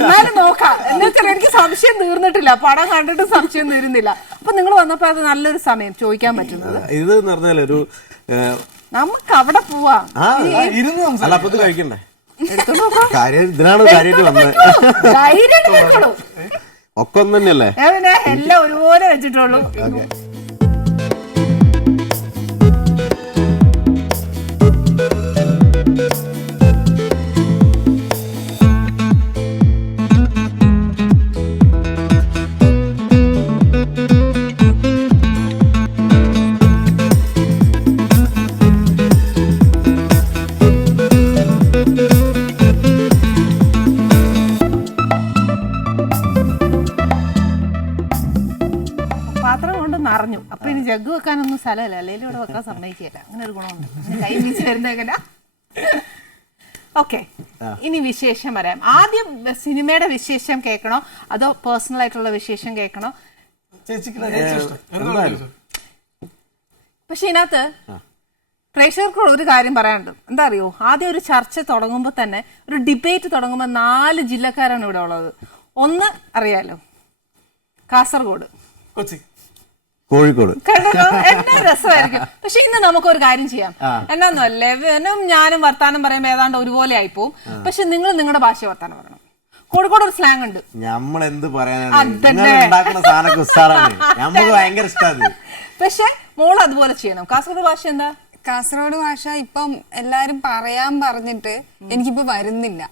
എന്നാലും നോക്കാം. എന്ന് വെച്ചാൽ എനിക്ക് സംശയം തീർന്നിട്ടില്ല, പടം കണ്ടിട്ട് സംശയം തീരുന്നില്ല. അപ്പൊ നിങ്ങൾ വന്നപ്പോ അത് നല്ലൊരു സമയം ചോദിക്കാൻ പറ്റുന്നത്. ഇത് എന്ന് പറഞ്ഞാൽ ഒരു നമുക്ക് അവിടെ പോവാം. ആ ഇരുന്ന് അല്ല അപ്പൊ ഇത് കഴിക്കണ്ടേ? എടുത്തോണ്ട് നോക്കാം. കാര്യം ഇതിനാണ് കാര്യമായിട്ട് വന്നത്. ധൈര്യമായിട്ട് വെക്കോളൂ. ഒക്കെ ഒന്ന് തന്നെയല്ലേ? ഞാൻ പിന്നെ എല്ലാം ഒരുപോലെ വെച്ചിട്ടുള്ളൂ. ഓക്കെ. പാത്രം കൊണ്ട് നിറഞ്ഞു. അപ്പൊ ഇനി ജഗ് വെക്കാനൊന്നും സ്ഥലമല്ല, അല്ലെങ്കിൽ ഇവിടെ വെക്കാൻ സമ്മതിക്കില്ല. അങ്ങനെ ഒരു ഗുണമുണ്ട്. കൈ വീശി വരുന്നേക്കല്ല. ഓക്കെ, ഇനി വിശേഷം പറയാം. ആദ്യം സിനിമയുടെ വിശേഷം കേൾക്കണോ അതോ പേഴ്സണൽ ആയിട്ടുള്ള വിശേഷം കേൾക്കണോ? പക്ഷെ ഇതിനകത്ത് പ്രേക്ഷകർക്കുള്ള ഒരു കാര്യം പറയാനുണ്ട്. എന്താ അറിയോ, ആദ്യം ഒരു ചർച്ച തുടങ്ങുമ്പോൾ തന്നെ, ഒരു ഡിബേറ്റ് തുടങ്ങുമ്പോൾ 4 ജില്ലക്കാരാണ് ഇവിടെ ഉള്ളത്. ഒന്ന് അറിയാലോ, കാസർഗോഡ്, കൊച്ചി, കോഴിക്കോട്. കണ്ടല്ലോ, എന്നാ രസമായിരിക്കും. പക്ഷെ ഇന്ന് നമുക്കൊരു കാര്യം ചെയ്യാം. എന്നാന്നോ, ലെവനും ഞാനും വർത്താനം പറയുമ്പോ ഏതാണ്ട് ഒരുപോലെ ആയിപ്പോവും. പക്ഷെ നിങ്ങൾ നിങ്ങളുടെ ഭാഷ വർത്താനം പറയണം. കോഴിക്കോട് ഒരു സ്ലാങ് ഉണ്ട്. നമ്മളെന്ത് പറയാനാണ്, നിങ്ങൾ ഉണ്ടാക്കുന്ന സാധനമൊക്കെ ഉസ്താറാണ്. നമുക്ക് ഭയങ്കര ഇഷ്ടമാണ്. പക്ഷെ മോള് അതുപോലെ ചെയ്യണം. കാസർഗോഡ് ഭാഷ എന്താ? കാസർഗോഡ് ഭാഷ ഇപ്പം എല്ലാരും പറയാൻ പറഞ്ഞിട്ട് എനിക്കിപ്പോ വരുന്നില്ല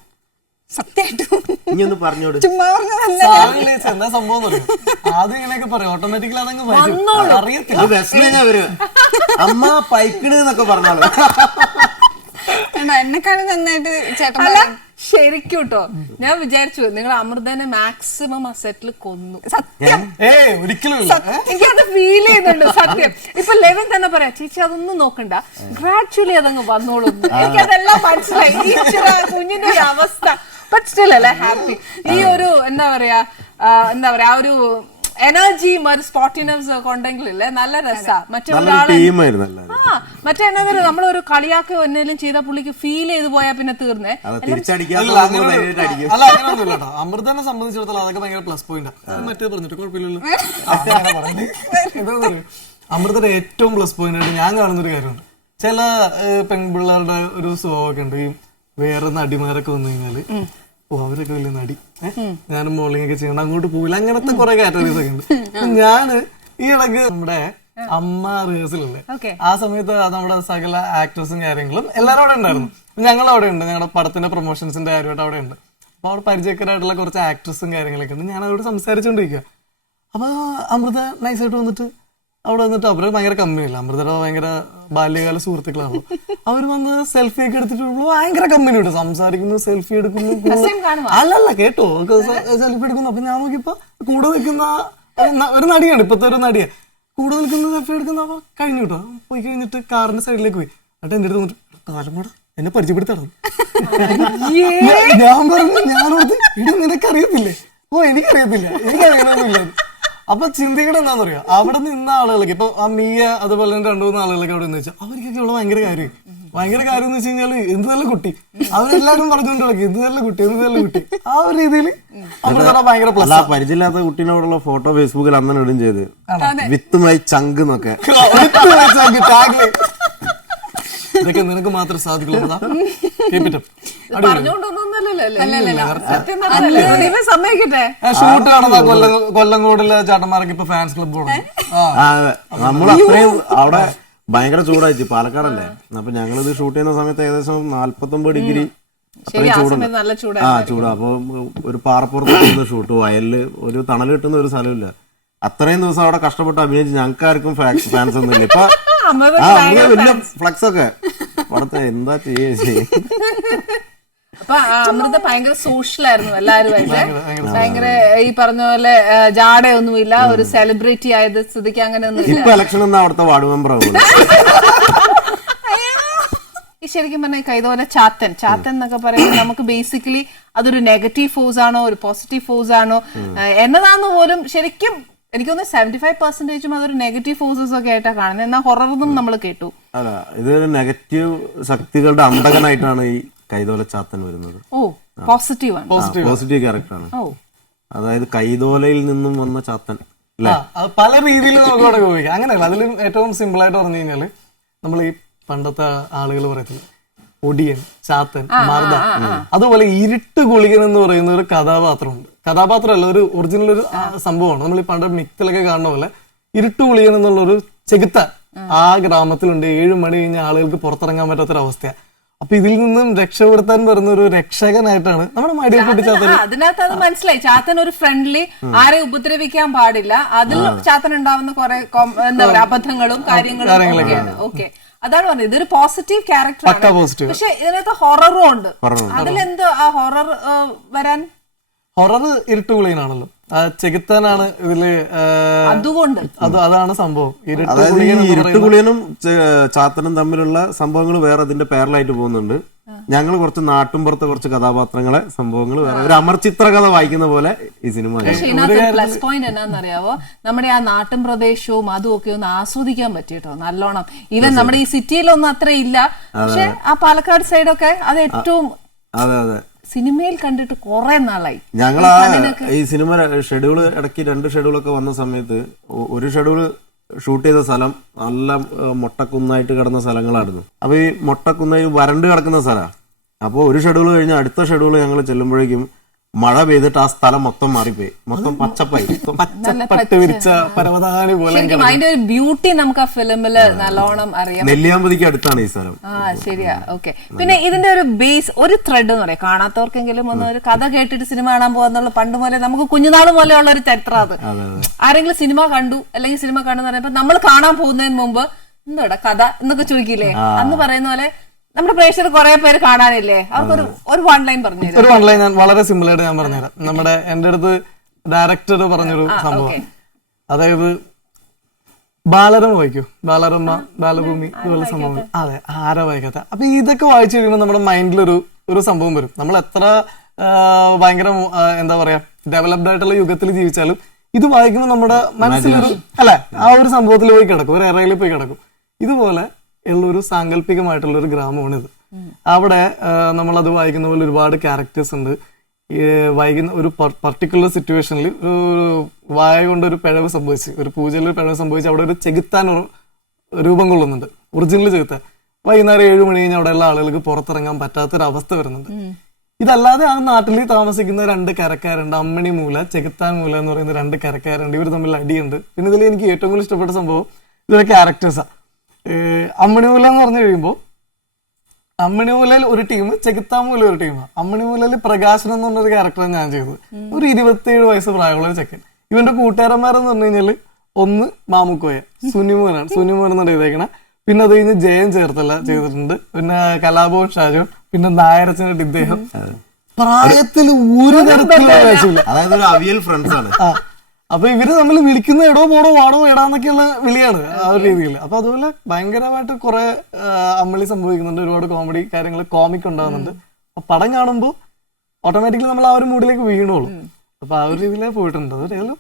സത്യമായിട്ടും. ഇനി ഒന്ന് പറഞ്ഞോട്. ചുമ്മാ പറഞ്ഞതല്ല. എന്താ സംഭവം പറയും. ആദ്യം ഇങ്ങനെയൊക്കെ പറയും, ഓട്ടോമാറ്റിക്കലി അതങ്ങ് അറിയത്തില്ല. അമ്മ പൈക്കിട് എന്നൊക്കെ പറഞ്ഞോളൂ. എന്നെക്കാളും നന്നായിട്ട് ചേട്ടൻ അല്ല പറയും. ശരിക്കും കേട്ടോ, ഞാൻ വിചാരിച്ചു നിങ്ങൾ അമൃതനെ മാക്സിമം ആ സെറ്റിൽ കൊന്നു. സത്യം. ഒരിക്കലും ഇല്ല. എനിക്കത് ഫീൽ ചെയ്യുന്നുണ്ട് സത്യം. ഇപ്പൊ ലെവൻ തന്നെ പറയാം, ചേച്ചി അതൊന്നും നോക്കണ്ട, ഗ്രാജുവലി അതങ്ങ് വന്നോളൂ. എനിക്കതെല്ലാം മനസ്സിലായി. ഈ കുഞ്ഞിന്റെ ഒരു അവസ്ഥ. ബട്ട് സ്റ്റിൽ അല്ലേ ഹാപ്പി. ഈ ഒരു എന്താ പറയാ ആ ഒരു എനർജിയും ഒരു സ്പോട്ടിനെസ് ഒക്കെ ഉണ്ടെങ്കിലല്ലേ നല്ല രസാ. മറ്റേ നമ്മളൊരു കളിയാക്കോ എന്തെങ്കിലും ചെയ്ത പുള്ളിക്ക് ഫീൽ ചെയ്ത് പോയാൽ പിന്നെ തീർന്നേ. അല്ല അങ്ങനെയൊന്നുമില്ല കേട്ടോ. അമൃതനെ സംബന്ധിച്ചിടത്തോളം അതൊക്കെ ഭയങ്കര പ്ലസ് പോയിന്റ്. മറ്റേ പറഞ്ഞിട്ട് കുഴപ്പമില്ലല്ലോ. അമൃതയുടെ ഏറ്റവും പ്ലസ് പോയിന്റ് ആയിട്ട് ഞാൻ കാണുന്നൊരു കാര്യമുണ്ട്. ചില പെൺപിള്ളേരുടെ ഒരു സ്വഭാവമൊക്കെ ഉണ്ട്. ഈ വേറെ നടിമാരൊക്കെ വന്നു കഴിഞ്ഞാല് അവരൊക്കെ വലിയ നടി, ഞാനും മോളിംഗ് ഒക്കെ ചെയ്യണം, അങ്ങോട്ട് പോവില്ല, അങ്ങനത്തെ കുറെ കാറ്റഗറീസ് ഒക്കെ ഉണ്ട്. ഞാന് ഈ ഇടയ്ക്ക് നമ്മുടെ അമ്മ റിഹേഴ്സലല്ലേ, ആ സമയത്ത് നമ്മുടെ സകല ആക്ടേഴ്സും കാര്യങ്ങളും എല്ലാവരും അവിടെ ഉണ്ടായിരുന്നു. ഞങ്ങൾ അവിടെ ഉണ്ട്, ഞങ്ങളുടെ പടത്തിന്റെ പ്രൊമോഷൻസിന്റെ കാര്യമായിട്ട് അവിടെ ഉണ്ട്. അപ്പൊ അവിടെ പരിചയക്കാരായിട്ടുള്ള കുറച്ച് ആക്ട്രസും കാര്യങ്ങളൊക്കെ ഉണ്ട്. ഞാൻ അവരോട് സംസാരിച്ചോണ്ടിരിക്കുക. അപ്പൊ അമൃത നൈസായിട്ട് വന്നിട്ട് അവിടെ വന്നിട്ട് അവര് ഭയങ്കര കമ്പനിയില്ല, അമൃതയുടെ ഭയങ്കര ബാല്യകാല സുഹൃത്തുക്കളാണല്ലോ. അവര് വന്ന് സെൽഫി ഒക്കെ എടുത്തിട്ട് ഭയങ്കര കമ്പനി ഉണ്ട്, സംസാരിക്കുന്നു, സെൽഫി എടുക്കുന്നു. അല്ലല്ല കേട്ടോ, സെൽഫി എടുക്കുന്നു. അപ്പൊ ഞാൻ നോക്കിയപ്പോ കൂടെ നിൽക്കുന്ന ഒരു നടിയാണ്, ഇപ്പത്തെ ഒരു നടിയാ, കൂടെ നിൽക്കുന്ന സെൽഫി എടുക്കുന്ന. അപ്പൊ കഴിഞ്ഞു കേട്ടോ. പോയി കഴിഞ്ഞിട്ട് കാറിന്റെ സൈഡിലേക്ക് പോയി. എന്നിട്ട് എന്റെ അടുത്ത് വന്നിട്ട് കാലം കൂടെ എന്നെ പരിചയപ്പെടുത്തണം. ഞാൻ പറഞ്ഞു, ഞാനോട് ഇത് നിനക്കറിയത്തില്ലേ? ഓ എനിക്കറിയത്തില്ല, എനിക്കറിയണമെന്നില്ല. അപ്പൊ ചിന്തിക്കണ എന്താന്ന് പറയാ, അവിടെ നിന്ന ആളുകളൊക്കെ ഇപ്പൊ ആ മീയ അതുപോലെ തന്നെ 2-3 ആളുകളൊക്കെ അവിടെ നിന്ന് വെച്ചാൽ അവർക്കൊക്കെ ഉള്ള ഭയങ്കര കാര്യം എന്ന് വെച്ച് കഴിഞ്ഞാല് എന്ത് നല്ല കുട്ടി, അവരെല്ലാരും പറഞ്ഞുകൊണ്ട് കിടക്കും, എന്ത് നല്ല കുട്ടി, എന്ത് നല്ല കുട്ടി. ആ ഒരു രീതിയിൽ ഭയങ്കര പ്ലസ്. പരിചയമില്ലാത്ത കുട്ടീനോടുള്ള ഫോട്ടോ ഫേസ്ബുക്കിൽ അന്ന് ഇടും ചെയ്ത് വിത്ത് മൈ ചങ്ക് എന്നൊക്കെ. ഇതൊക്കെ നിനക്ക് മാത്രം സാധിക്കുള്ളൂ. ഷൂട്ട് കാണുന്ന കൊല്ലങ്കോടിലെ ചേട്ടന്മാരൊക്കെ ഇപ്പൊ ഫാൻസ് ക്ലബ് തുടങ്ങി. നമ്മൾ അത്രയും അവിടെ ഭയങ്കര ചൂടായിട്ട്, പാലക്കാടല്ലേ. അപ്പൊ ഞങ്ങളിത് ഷൂട്ട് ചെയ്യുന്ന സമയത്ത് ഏകദേശം 49 ഡിഗ്രി അത്രയും ചൂടുണ്ട്. ചൂടാ. അപ്പൊ ഒരു പാറപ്പുറത്ത് ഷൂട്ട്, വയലില് ഒരു തണൽ കിട്ടുന്ന ഒരു സ്ഥലമില്ല. അത്രയും ദിവസം അവിടെ കഷ്ടപ്പെട്ട് അഭിനയിച്ച് ഞങ്ങൾക്ക് ആർക്കും ഫാൻസ് ഒന്നുമില്ല. ഇപ്പൊ വലിയ ഫ്ലക്സ് ഒക്കെ അവിടുത്തെ എന്താ ചെയ്യേ. അപ്പൊ അമൃത ഭയങ്കര സോഷ്യലായിരുന്നു എല്ലാവരുമായിട്ട്. ഭയങ്കര ഈ പറഞ്ഞ പോലെ ജാടയൊന്നുമില്ല, ഒരു സെലിബ്രിറ്റി ആയത് സ്ഥിതിക്ക് അങ്ങനെ ഒന്നും. ഇപ്പൊ ഇലക്ഷൻ ഒന്നും അവിടുത്തെ വാർഡ് മെമ്പർ ആവുള്ളൂ. ഈ ശരിക്കും പറഞ്ഞാൽ കൈതോലെ ചാത്തൻ എന്നൊക്കെ പറയുമ്പോൾ നമുക്ക് ബേസിക്കലി അതൊരു നെഗറ്റീവ് ഫോഴ്സ് ആണോ ഒരു പോസിറ്റീവ് ഫോഴ്സ് ആണോ എന്നതാന്ന് പോലും ശരിക്കും എനിക്കൊന്ന് 75% അതൊരു നെഗറ്റീവ് ഫോഴ്സസ് ഒക്കെ ആയിട്ടാണ് കാണുന്നത്. എന്നാൽ ഹൊററും നമ്മൾ കേട്ടു. അല്ല, ഇതൊരു നെഗറ്റീവ് ശക്തികളുടെ അന്തകനായിട്ടാണ് ഈ കൈതോല ചാത്തൻ വരുന്നത്. ഓ, പോസിറ്റീവ് ആണ്, പോസിറ്റീവ് ക്യാരക്ടറാണ്. അതായത് കൈതോലയിൽ നിന്നും വന്ന ചാത്തൻ അല്ലെ. പല രീതിയിൽ നമുക്ക് അവിടെ ഉപയോഗിക്കാം. അങ്ങനെയല്ല, അതിൽ ഏറ്റവും സിമ്പിൾ ആയിട്ട് പറഞ്ഞു കഴിഞ്ഞാല് നമ്മൾ ഈ പണ്ടത്തെ ആളുകൾ പറയത്തില്ല, ഒടിയൻ, ചാത്തൻ, മർദ. അതുപോലെ ഇരുട്ട് ഗുളികൻ എന്ന് പറയുന്ന ഒരു കഥാപാത്രമുണ്ട്. കഥാപാത്രമല്ല, ഒരു ഒറിജിനൽ ഒരു സംഭവമാണ്. നമ്മൾ ഈ പണ്ട് മിക്സിലൊക്കെ കാണുന്ന പോലെ ഇരുട്ട് ഗുളികൻ എന്നുള്ളൊരു ചെകുത്താൻ ആ ഗ്രാമത്തിലുണ്ട്. 7 മണി കഴിഞ്ഞ ആളുകൾക്ക് പുറത്തിറങ്ങാൻ പറ്റാത്തൊരവസ്ഥയാണ്. അപ്പൊ ഇതിൽ നിന്നും രക്ഷപ്പെടുത്താൻ വരുന്ന ഒരു രക്ഷകനായിട്ടാണ് നമ്മുടെ മടിയൽക്കുട്ടി ചാത്തൻ. അതിനകത്ത് അത് മനസ്സിലായി. ചാത്തൻ ഒരു ഫ്രണ്ട്ലി, ആരെ ഉപദ്രവിക്കാൻ പാടില്ല. അതിൽ ചാത്തൻ ഉണ്ടാവുന്ന കുറെ എന്താ പറയാ അബദ്ധങ്ങളും കാര്യങ്ങളും. ഓക്കെ, അതാണ് പറഞ്ഞത്. ഇതൊരു പോസിറ്റീവ് ക്യാരക്ടർ, പക്ഷെ ഇതിനകത്ത് ഹൊററും ഉണ്ട്. അതിലെന്ത് ആ ഹൊറർ വരാൻ? ഹൊറർ ഇരുട്ടുകുളിയനാണല്ലോ, ചെകുത്താനാണ് ഇതില്. അതുകൊണ്ട് അതാണ് സംഭവം. ഇരുട്ടുകുളിയനും ചാത്തനും തമ്മിലുള്ള സംഭവങ്ങൾ വേറെ അതിന്റെ പേരലായിട്ട് പോകുന്നുണ്ട്. ഞങ്ങൾ കുറച്ച് നാട്ടുംപുറത്തെ കുറച്ച് കഥാപാത്രങ്ങളെ സംഭവങ്ങൾ വേറെ ഒരു അമർചിത്ര കഥ വായിക്കുന്ന പോലെ ഈ സിനിമ. പക്ഷെ ഇതിനകത്ത് പ്ലസ് പോയിന്റ് എന്നാന്നറിയാവോ, നമ്മുടെ ആ നാട്ടും പ്രദേശവും അതും ഒക്കെ ഒന്ന് ആസ്വദിക്കാൻ പറ്റിട്ടോ നല്ലോണം. ഈവൻ നമ്മുടെ ഈ സിറ്റിയിലൊന്നും അത്ര ഇല്ല, പക്ഷെ ആ പാലക്കാട് സൈഡൊക്കെ അത് ഏറ്റവും. അതെ അതെ, സിനിമയിൽ കണ്ടിട്ട് കുറെ നാളായി. ഞങ്ങൾ ഈ സിനിമ ഷെഡ്യൂള് ഇടയ്ക്ക് 2 ഷെഡ്യൂളൊക്കെ വന്ന സമയത്ത് ഒരു ഷെഡ്യൂള് ഷൂട്ട് ചെയ്ത സ്ഥലം നല്ല മൊട്ടക്കുന്നായിട്ട് കിടന്ന സ്ഥലങ്ങളായിരുന്നു. അപ്പൊ ഈ മൊട്ടക്കുന്നായി വരണ്ട് കിടക്കുന്ന സ്ഥലമാണ്. അപ്പോൾ ഒരു ഷെഡ്യൂൾ കഴിഞ്ഞ് അടുത്ത ഷെഡ്യൂൾ ഞങ്ങൾ ചെല്ലുമ്പോഴേക്കും മഴ പെയ്തിട്ട് ആ സ്ഥലം മൊത്തം മാറിപ്പോയി, മൊത്തം പച്ചപ്പായി, പട്ട് വിരിച്ച പരവതാനി പോലെ. ശരിക്കും അതിന്റെ ഒരു ബ്യൂട്ടി നമുക്ക് ആ ഫിലിമില് നല്ലോണം അറിയാം. നെല്ലിയാമ്പതിക്ക് അടുത്താണ് ഈ സ്ഥലം. ശരിയാ. ഓക്കെ, പിന്നെ ഇതിന്റെ ഒരു ബേസ്, ഒരു ത്രെഡ് എന്ന് പറയാം. കാണാത്തവർക്കെങ്കിലും ഒന്ന് ഒരു കഥ കേട്ടിട്ട് സിനിമ കാണാൻ പോകാന്നുള്ള പണ്ട് പോലെ നമുക്ക് കുഞ്ഞുനാള് പോലെയുള്ള ഒരു ചരിത്രം അത്. ആരെങ്കിലും സിനിമ കണ്ടു അല്ലെങ്കിൽ സിനിമ കണ്ടെന്ന് പറയുമ്പോ നമ്മൾ കാണാൻ പോകുന്നതിന് മുമ്പ് എന്താ കഥ എന്നൊക്കെ ചോദിക്കില്ലേ, അന്ന് പറയുന്ന പോലെ നമ്മുടെ പ്രേക്ഷകർ കുറെ പേര് കാണാനില്ലേ, അവർക്കൊരു ഒരു 1 ലൈൻ പറഞ്ഞു. ഒരു 1 ലൈൻ ഞാൻ വളരെ സിമ്പിൾ ആയിട്ട് ഞാൻ പറഞ്ഞുതരാം. നമ്മുടെ എന്റെ അടുത്ത് ഡയറക്ടർ പറഞ്ഞൊരു സംഭവം, അതായത് ബാലരമ വായിക്കൂ, ബാലരമ, ബാലഭൂമി, ഇതുപോലെ സംഭവങ്ങൾ. അതെ, ആരാ വായിക്കാത്ത? അപ്പൊ ഇതൊക്കെ വായിച്ചു കഴിയുമ്പോൾ നമ്മുടെ മൈൻഡിലൊരു സംഭവം വരും. നമ്മൾ എത്ര ഭയങ്കര എന്താ പറയാ ഡെവലപ്ഡ് ആയിട്ടുള്ള യുഗത്തിൽ ജീവിച്ചാലും ഇത് വായിക്കുമ്പോൾ നമ്മുടെ മനസ്സിലൊരു അല്ലെ ആ ഒരു സംഭവത്തിൽ പോയി കിടക്കും, ഒരു എറയിൽ പോയി കിടക്കും. ഇതുപോലെ ഉള്ളൊരു സാങ്കല്പികമായിട്ടുള്ള ഒരു ഗ്രാമമാണിത്. അവിടെ നമ്മളത് വായിക്കുന്ന പോലെ ഒരുപാട് ക്യാരക്ടേഴ്സ് ഉണ്ട്. വായിക്കുന്ന ഒരു പർട്ടിക്കുലർ സിറ്റുവേഷനിൽ വായ കൊണ്ടൊരു പിഴവ് സംഭവിച്ച്, ഒരു പൂജയിൽ ഒരു പിഴവ് സംഭവിച്ച് അവിടെ ഒരു ചെകുത്താൻ രൂപം കൊള്ളുന്നുണ്ട്, ഒറിജിനൽ ചെകുത്താൻ. വൈകുന്നേരം 7 മണി കഴിഞ്ഞാൽ അവിടെയുള്ള ആളുകൾക്ക് പുറത്തിറങ്ങാൻ പറ്റാത്തൊരവസ്ഥ വരുന്നുണ്ട്. ഇതല്ലാതെ ആ നാട്ടിൽ താമസിക്കുന്ന 2 കരക്കാരുണ്ട്, അമ്മണി മൂല, ചെകുത്താൻ മൂല എന്ന് പറയുന്ന 2 കരക്കാരുണ്ട്. ഇവർ തമ്മിൽ അടിയുണ്ട്. പിന്നെ ഇതിൽ എനിക്ക് ഏറ്റവും കൂടുതൽ ഇഷ്ടപ്പെട്ട സംഭവം ഇതിലെ ക്യാരക്ടേഴ്സാണ്. അമ്മണിമൂല എന്ന് പറഞ്ഞു കഴിയുമ്പോൾ അമ്മണിമൂലയിൽ ഒരു ടീം, ചെകുത്താമൂല ഒരു ടീമാണ്. അമ്മണിമൂലയിൽ പ്രകാശൻ എന്ന് പറഞ്ഞൊരു ക്യാരക്ടറാണ് ഞാൻ ചെയ്തത്. ഒരു 27 വയസ്സ് പ്രായമുള്ള ഒരു ചെക്കൻ. ഇവന്റെ കൂട്ടുകാരന്മാരെന്ന് പറഞ്ഞു കഴിഞ്ഞാല് ഒന്ന് മാമുക്കോയ, സുനിമോനാണ്, സുനിമോൻ എന്നാണ് ചെയ്തേക്കണ. പിന്നെ അത് കഴിഞ്ഞ് ജയൻ ചേർത്തല ചെയ്തിട്ടുണ്ട്, പിന്നെ കലാഭവൻ ഷാജോൻ, പിന്നെ നായരച്ചന്റെ ഇദ്ദേഹം. പ്രായത്തിൽ ഒരു തരത്തിലുള്ള വയസ്സില്ല, അതായത് ഒരു അവിയൽ ഫ്രണ്ട്സ് ആണ്. അപ്പൊ ഇവര് തമ്മിൽ വിളിക്കുന്ന എടോ പോടോ വാടോ എടാന്നൊക്കെയുള്ള വിളിയാണ് ആ ഒരു രീതിയിൽ. അപ്പൊ അതുപോലെ ഭയങ്കരമായിട്ട് കുറെ അമ്മളി സംഭവിക്കുന്നുണ്ട്, ഒരുപാട് കോമഡി കാര്യങ്ങൾ, കോമിക് ഉണ്ടാകുന്നുണ്ട്. അപ്പൊ പടം കാണുമ്പോൾ ഓട്ടോമാറ്റിക്കലി നമ്മൾ ആ ഒരു മൂഡിലേക്ക് വീണോളും. അപ്പൊ ആ ഒരു രീതിയിലേ പോയിട്ടുണ്ട്. അത് ഏതായാലും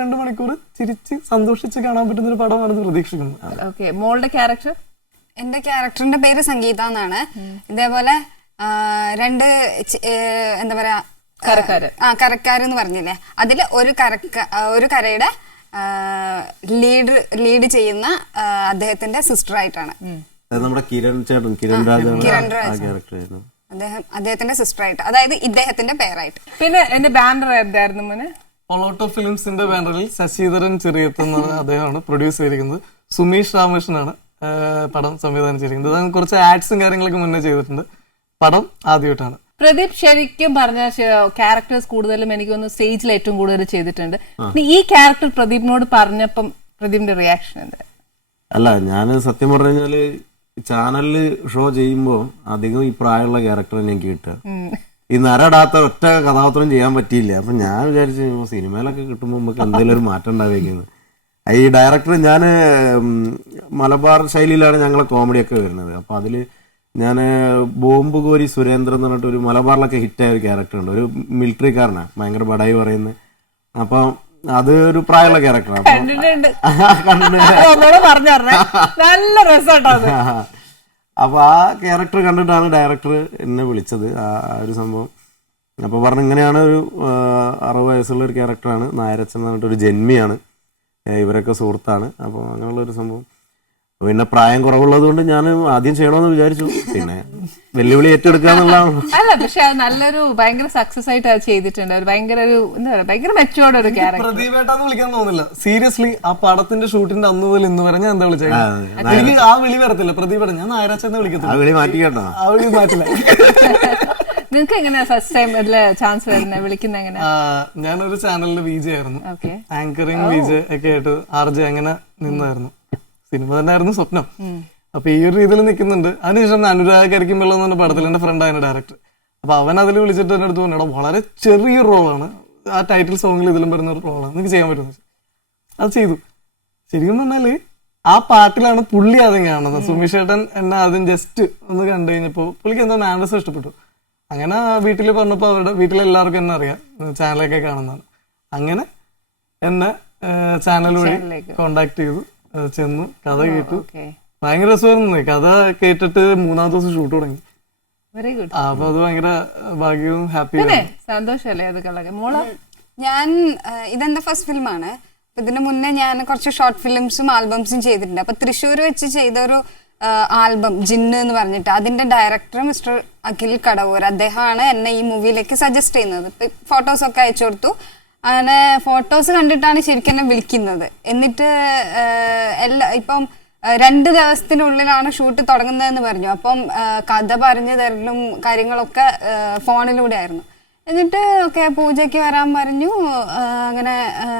2 മണിക്കൂർ ചിരിച്ച് സന്തോഷിച്ച് കാണാൻ പറ്റുന്ന ഒരു പടമാണെന്ന് പ്രതീക്ഷിക്കുന്നു. മോളുടെ ക്യാരക്ടർ? എന്റെ ക്യാരക്ടറിന്റെ പേര് സംഗീത എന്നാണ്. ഇതേപോലെ 2 എന്താ പറയാ കരക്കാരെന്ന് പറഞ്ഞില്ലേ, അതില് ഒരു കരയുടെ ലീഡ് ചെയ്യുന്ന അദ്ദേഹത്തിന്റെ സിസ്റ്റർ ആയിട്ടാണ്. നമ്മുടെ കിരൺ രാജ് അദ്ദേഹത്തിന്റെ സിസ്റ്റർ ആയിട്ട്, അതായത് ഇദ്ദേഹത്തിന്റെ പേരായിട്ട്. പിന്നെ എന്റെ ബാനർ എന്തായിരുന്നു മോനെ? പൊളോട്ടോ ഫിലിംസിന്റെ ബാനറിൽ ശശിധരൻ ചെറിയത്തുന്ന അദ്ദേഹമാണ് പ്രൊഡ്യൂസ് ചെയ്തിരിക്കുന്നത്. സുമേഷ് രാമകൃഷ്ണനാണ് പടം സംവിധാനം ചെയ്തിരിക്കുന്നത്. അദ്ദേഹം കുറച്ച് ആഡ്സും കാര്യങ്ങളൊക്കെ മുന്നേ ചെയ്തിട്ടുണ്ട്. പടം ആദ്യമായിട്ടാണ്. പ്രദീപ് ശരിക്കും പറഞ്ഞ ക്യാരക്ടേഴ്സ് കൂടുതലും എനിക്കൊന്ന് സ്റ്റേജിൽ ഏറ്റവും കൂടുതൽ ചെയ്തിട്ടുണ്ട്. ഈ ക്യാരക്ടർ പ്രദീപിനോട് പറഞ്ഞപ്പം പ്രദീപിന്റെ റിയാക്ഷൻ എന്താ? അല്ല, ഞാൻ സത്യം പറഞ്ഞു കഴിഞ്ഞാല് ചാനലില് ഷോ ചെയ്യുമ്പോ അധികം ഈ പ്രായമുള്ള ക്യാരക്ടർ എനിക്ക് കിട്ടുക. ഈ നരടാത്ത ഒറ്റ കഥാപാത്രം ചെയ്യാൻ പറ്റിയില്ല. അപ്പൊ ഞാൻ വിചാരിച്ചു സിനിമയിലൊക്കെ കിട്ടുമ്പോൾ നമുക്ക് എന്തെങ്കിലും ഒരു മാറ്റം ഉണ്ടാവേക്കുന്നത്. ഈ ഡയറക്ടർ ഞാൻ മലബാർ ശൈലിയിലാണ് ഞങ്ങളെ കോമഡിയൊക്കെ വരുന്നത്. അപ്പൊ അതില് ഞാൻ ബോംബ് കോരി സുരേന്ദ്രൻ എന്ന് പറഞ്ഞിട്ട് ഒരു മലബാറിലൊക്കെ ഹിറ്റായ ഒരു ക്യാരക്ടർ ഉണ്ട്, ഒരു മിലിറ്ററിക്കാരനാണ്, ഭയങ്കര ബടായി പറയുന്നത്. അപ്പം അത് ഒരു പ്രായമുള്ള ക്യാരക്ടറാണ്. അപ്പൊ ആ ക്യാരക്ടർ കണ്ടിട്ടാണ് ഡയറക്ടർ എന്നെ വിളിച്ചത്, ആ ഒരു സംഭവം. അപ്പൊ പറഞ്ഞു ഇങ്ങനെയാണ് ഒരു 60 വയസ്സുള്ള ഒരു ക്യാരക്ടറാണ്, നായരച്ചൻ എന്ന് പറഞ്ഞിട്ട് ഒരു ജന്മിയാണ്, ഇവരൊക്കെ സുഹൃത്താണ്. അപ്പോൾ അങ്ങനെയുള്ള ഒരു സംഭവം. പിന്നെ പ്രായം കുറവുള്ളത് കൊണ്ട് ഞാൻ ആദ്യം ചെയ്യണമെന്ന് വിചാരിച്ചു. പിന്നെ വെല്ലുവിളി ഏറ്റെടുക്കുക എന്നുള്ളതാണ്. അല്ല പക്ഷെ അത് നല്ലൊരു ഭയങ്കര സക്സസ് ആയിട്ട് അത് ചെയ്തിട്ടുണ്ട്. ഒരു ഭയങ്കര ഒരു എന്താ പറയാ ഭയങ്കര മെച്ചോർഡ് ഒരു ക്യാരക്ടർ. പ്രദീപേട്ടാന്ന് വിളിക്കാൻ തോന്നില്ല. സീരിയസ്ലി ആ പടത്തിന്റെ ഷൂട്ടിന്റെ അന്ന് മുതൽ ഇന്ന് വരെ ഞാൻ എന്താ വിളിച്ചത്, എനിക്ക് ആ വിളി വരത്തില്ല. പ്രദീപേട്ടൻ ഞാൻ നായരാച്ചെന്ന് ആ വിളിക്കത്തില്ല, വിളി മാറ്റി കേട്ടോ. ആ വിളി മാറ്റില്ല. നിങ്ങൾക്ക് എങ്ങനെയാ ഫസ്റ്റ് ടൈം ഇതില് ചാൻസ് വരുന്നത്, വിളിക്കുന്ന എങ്ങനെയാ? ഞാനൊരു ചാനലിൽ VJ ആയിരുന്നു, ഓക്കെ. ആങ്കറിങ് VJ ഒക്കെ ആയിട്ട് RJ അങ്ങനെ നിന്നായിരുന്നു. സിനിമ തന്നെ ആയിരുന്നു സ്വപ്നം. അപ്പൊ ഈ ഒരു രീതിയിൽ നിൽക്കുന്നുണ്ട്. അതിനുശേഷം അനുരാഗ് കരിക്കുമ്പോൾ എന്ന് പറഞ്ഞ പടത്തിൽ എന്റെ ഫ്രണ്ടാണ് ഡയറക്ടർ. അപ്പൊ അവൻ അതിൽ വിളിച്ചിട്ട് എന്റെ അടുത്ത് പറഞ്ഞു, വളരെ ചെറിയൊരു റോളാണ്, ആ ടൈറ്റിൽ സോങ്ങിൽ ഇതിലും വരുന്ന ഒരു റോളാണ്, നിങ്ങൾക്ക് ചെയ്യാൻ പറ്റുന്നത്. അത് ചെയ്തു. ശരിക്കും പറഞ്ഞാല് ആ പാട്ടിലാണ് പുള്ളി ആദ്യം കാണുന്നത്. സുമേഷ് ചേട്ടൻ എന്നെ ആദ്യം ജസ്റ്റ് ഒന്ന് കണ്ടു കഴിഞ്ഞപ്പോ പുള്ളിക്ക് എന്തോ മാനസം ഇഷ്ടപ്പെട്ടു. അങ്ങനെ വീട്ടിൽ പറഞ്ഞപ്പോ അവരുടെ വീട്ടിലെല്ലാവർക്കും എന്നെ അറിയാം, ചാനലൊക്കെ കാണുന്നതാണ്. അങ്ങനെ എന്നെ ചാനൽ വഴി കോണ്ടാക്ട് ചെയ്തു, ചെന്നു, കഥ കേട്ടു. ഭയങ്കര രസമായിരുന്നു. കഥ കേട്ടിട്ട് 3-ാമത്തെ ദിവസം ഷൂട്ട് തുടങ്ങി. Very good. അപ്പൊ അത് ഭയങ്കര ഭാഗ്യവും ഹാപ്പിയും. സന്തോഷല്ലേ അത് കളക മോള്? ഞാൻ ഇതെന്റെ ഫസ്റ്റ് ഫിലിമാണ്. ഇതിന് മുന്നേ ഞാൻ കുറച്ച് ഷോർട്ട് ഫിലിംസും ആൽബംസും ചെയ്തിട്ടുണ്ട്. അപ്പൊ തൃശ്ശൂർ വെച്ച് ചെയ്ത ഒരു ആൽബം ജിന്ന് എന്ന് പറഞ്ഞിട്ട് അതിന്റെ ഡയറക്ടർ മിസ്റ്റർ അഖിൽ കടവൂർ, അദ്ദേഹമാണ് എന്നെ ഈ മൂവിയിലേക്ക് സജസ്റ്റ് ചെയ്യുന്നത്. ഫോട്ടോസ് ഒക്കെ അയച്ചു കൊടുത്തു. അങ്ങനെ ഫോട്ടോസ് കണ്ടിട്ടാണ് ശരിക്കും എന്നെ വിളിക്കുന്നത്. എന്നിട്ട് ഇപ്പം 2 ദിവസത്തിനുള്ളിലാണ് ഷൂട്ട് തുടങ്ങുന്നതെന്ന് പറഞ്ഞു. അപ്പം കഥ പറഞ്ഞു തരലും കാര്യങ്ങളൊക്കെ ഫോണിലൂടെ ആയിരുന്നു. എന്നിട്ട് ഒക്കെ പൂജയ്ക്ക് വരാൻ പറഞ്ഞു. അങ്ങനെ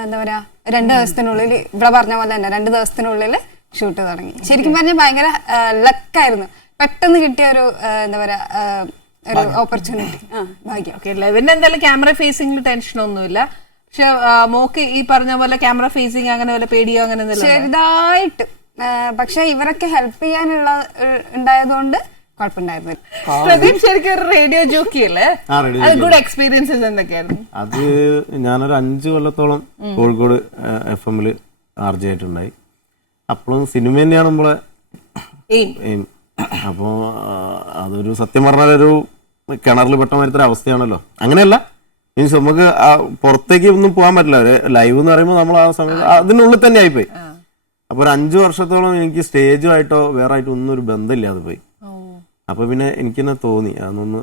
എന്താ പറയാ 2 ദിവസത്തിനുള്ളിൽ ഇവിടെ പറഞ്ഞ പോലെ തന്നെ 2 ദിവസത്തിനുള്ളിൽ ഷൂട്ട് തുടങ്ങി. ശരിക്കും പറഞ്ഞാൽ ഭയങ്കര ലക്കായിരുന്നു. പെട്ടെന്ന് കിട്ടിയ ഒരു എന്താ പറയാ ഒരു ഓപ്പർച്യൂണിറ്റി, ഭാഗ്യം. ഓക്കെ. ലെവിന് എന്തായാലും ക്യാമറ ഫേസിംഗിൽ ടെൻഷനൊന്നുമില്ല. പക്ഷെ മോക്ക് ഈ പറഞ്ഞ പോലെ ക്യാമറ ഫേസിങ് അങ്ങനെ വല്ല പേടിയോ അങ്ങനെ ചെറുതായിട്ട്. പക്ഷെ ഇവരൊക്കെ ഹെൽപ്പ് ചെയ്യാനുള്ള ഉണ്ടായതുകൊണ്ട് കുഴപ്പമുണ്ടായിരുന്നില്ല. പ്രദീപ് ശരിക്കും ഒരു റേഡിയോ ജോക്കി അല്ലേ? അത് ഗുഡ് എക്സ്പീരിയൻസസ് എന്തൊക്കെയായിരുന്നു? അത് ഞാനൊരു 5 കൊല്ലത്തോളം കോഴിക്കോട് FM RJ ആയിട്ടുണ്ടായി. അപ്പോഴും സിനിമ തന്നെയാണ് നമ്മളെ എയിം. അപ്പോ അതൊരു സത്യം പറഞ്ഞാലൊരു കിണറിൽ പെട്ട മാതിരത്തെ അവസ്ഥയാണല്ലോ. അങ്ങനെയല്ല, മീൻസ് നമുക്ക് പുറത്തേക്ക് ഒന്നും പോകാൻ പറ്റില്ല. ലൈവ് എന്ന് പറയുമ്പോൾ നമ്മൾ ആ സമയത്ത് അതിനുള്ളിൽ തന്നെ ആയിപ്പോയി. അപ്പൊ ഒരു 5 വർഷത്തോളം എനിക്ക് സ്റ്റേജുമായിട്ടോ വേറെ ആയിട്ടോ ഒന്നും ഒരു ബന്ധമില്ലാതെ പോയി. അപ്പൊ പിന്നെ എനിക്ക് തന്നെ തോന്നി അതൊന്ന്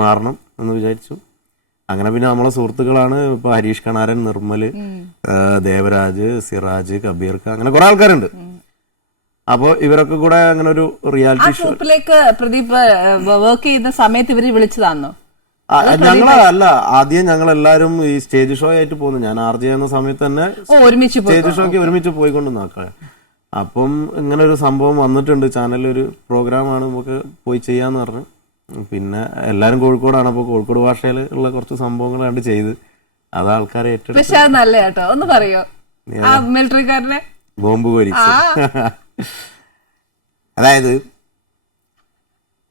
മാറണം എന്ന് വിചാരിച്ചു. അങ്ങനെ പിന്നെ നമ്മളെ സുഹൃത്തുക്കളാണ് ഇപ്പൊ ഹരീഷ് കണാരൻ, നിർമ്മല്, ദേവരാജ്, സിറാജ്, കബീർക്ക്, അങ്ങനെ കുറെ ആൾക്കാരുണ്ട്. അപ്പൊ ഇവരൊക്കെ കൂടെ അങ്ങനെ ഒരു റിയാലിറ്റി ഷോപ്പിലേക്ക് പ്രദീപ് വർക്ക് ചെയ്യുന്ന സമയത്ത് ഇവര് വിളിച്ചതാണോ? ഞങ്ങളല്ല, ആദ്യം ഞങ്ങൾ എല്ലാരും ഈ സ്റ്റേജ് ഷോ ആയിട്ട് പോകുന്നു. ഞാൻ RJ എന്ന സമയത്ത് തന്നെ സ്റ്റേജ് ഷോക്ക് ഒരുമിച്ച് പോയിക്കൊണ്ട് നോക്കാം. അപ്പം ഇങ്ങനെ ഒരു സംഭവം വന്നിട്ടുണ്ട്, ചാനലിൽ ഒരു പ്രോഗ്രാമാണ്, നമുക്ക് പോയി ചെയ്യാന്ന് പറഞ്ഞു. പിന്നെ എല്ലാരും കോഴിക്കോടാണ്, അപ്പൊ കോഴിക്കോട് ഭാഷയിൽ ഉള്ള കുറച്ച് സംഭവങ്ങൾ കണ്ട് ചെയ്ത് അത് ആൾക്കാരെ ഏറ്റെടുത്തു. പക്ഷെ അത് നല്ല കേട്ടോ, ഒന്ന് പറയോ മിലിറ്ററിക്കാരനെ ബോംബ് കോരിച്ചു. അതായത്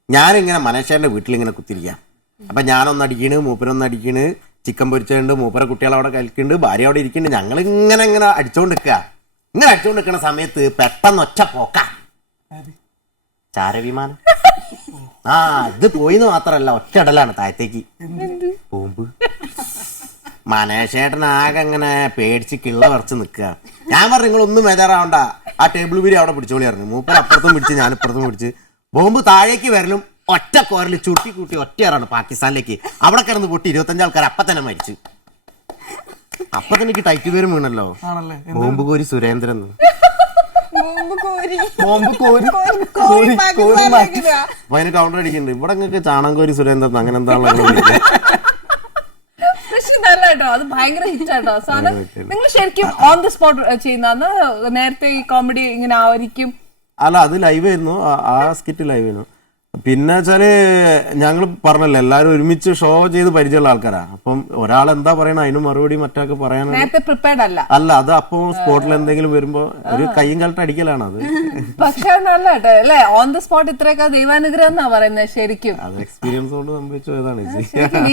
ഞാനിങ്ങനെ മനേഷേന്റെ വീട്ടിലിങ്ങനെ കുത്തിരിക്കാം. അപ്പൊ ഞാനൊന്നടിക്കണ്, മൂപ്പരൊന്നടിക്കണ്, ചിക്കൻ പൊരിച്ചുണ്ട്, മൂപ്പര കുട്ടികൾ അവിടെ കളിക്കുന്നുണ്ട്, ഭാര്യ അവിടെ ഇരിക്കുന്നുണ്ട്. ഞങ്ങൾ ഇങ്ങനെ അടിച്ചോണ്ട് നിൽക്കണ സമയത്ത് പെട്ടെന്ന് ഒറ്റ പോക്ക ചാരവിമാനം. ഇത് പോയിന്ന് മാത്രല്ല, ഒറ്റ ഇടലാണ് താഴത്തേക്ക് ബോംബ്. മനേഷേട്ടനാകെ അങ്ങനെ പേടിച്ച് കിള്ള പറിച്ച് നിൽക്കുക. ഞാൻ പറഞ്ഞു നിങ്ങളൊന്നും ബേജാറാവണ്ട, ആ ടേബിൾ പിരി അവിടെ പിടിച്ചോളി പറഞ്ഞു. മൂപ്പർ അപ്പുറത്തും പിടിച്ച് ഞാൻ ഇപ്പുറത്തും പിടിച്ച് ബോംബ് താഴേക്ക് വരലും ഒറ്റ കോരല് ചുട്ടി കൂട്ടി ഒറ്റയാറാണ് പാകിസ്ഥാനിലേക്ക്. അവിടെ കിടന്ന് പൊട്ടി 25 ആൾക്കാർ അപ്പൊ തന്നെ മരിച്ചു. അപ്പൊ തന്നെ എനിക്ക് ടൈറ്റ് പേരും വീണല്ലോ, ബോംബ് കോരി സുരേന്ദ്രൻ. അപ്പൊ അതിന് കൗണ്ടർ അടിക്കുന്നുണ്ട്, ഇവിടെ നിങ്ങൾക്ക് ചാണകോരി സുരേന്ദ്രൻ അങ്ങനെ എന്താണല്ലോ. നല്ല കേട്ടോ, അത് ഭയങ്കര ഹിറ്റ് ആട്ടോ സാധനം. നിങ്ങൾ ശരിക്കും ഓൺ ദി സ്പോട്ട് ചെയ്യുന്ന നേരത്തെ ഈ കോമഡി ഇങ്ങനെ ആയിരിക്കും? അല്ല, അത് ലൈവ് ആയിരുന്നു, ആ സ്കിറ്റ് ലൈവ് ആയിരുന്നു. പിന്നെ വെച്ചാല് ഞങ്ങൾ പറഞ്ഞല്ലോ എല്ലാരും ഒരുമിച്ച് ഷോ ചെയ്ത് പരിചയമുള്ള ആൾക്കാരാ. അപ്പം ഒരാൾ എന്താ പറയണ അതിന് മറുപടി മറ്റൊക്കെ പറയാൻ അല്ല, അത് അപ്പൊ സ്പോട്ടിൽ എന്തെങ്കിലും വരുമ്പോ ഒരു കയ്യും കാലത്ത് അടിക്കലാണ് അത്. പക്ഷെ നല്ല കേട്ടോ അല്ലേ, ഓൺ ദി സ്പോട്ട് ഇത്രയൊക്കെ ദൈവാനുഗ്രഹം എന്നാ പറയുന്നത്. ശരിക്കും അത് എക്സ്പീരിയൻസ് കൊണ്ട് സംഭവിച്ചു പോയതാണ്.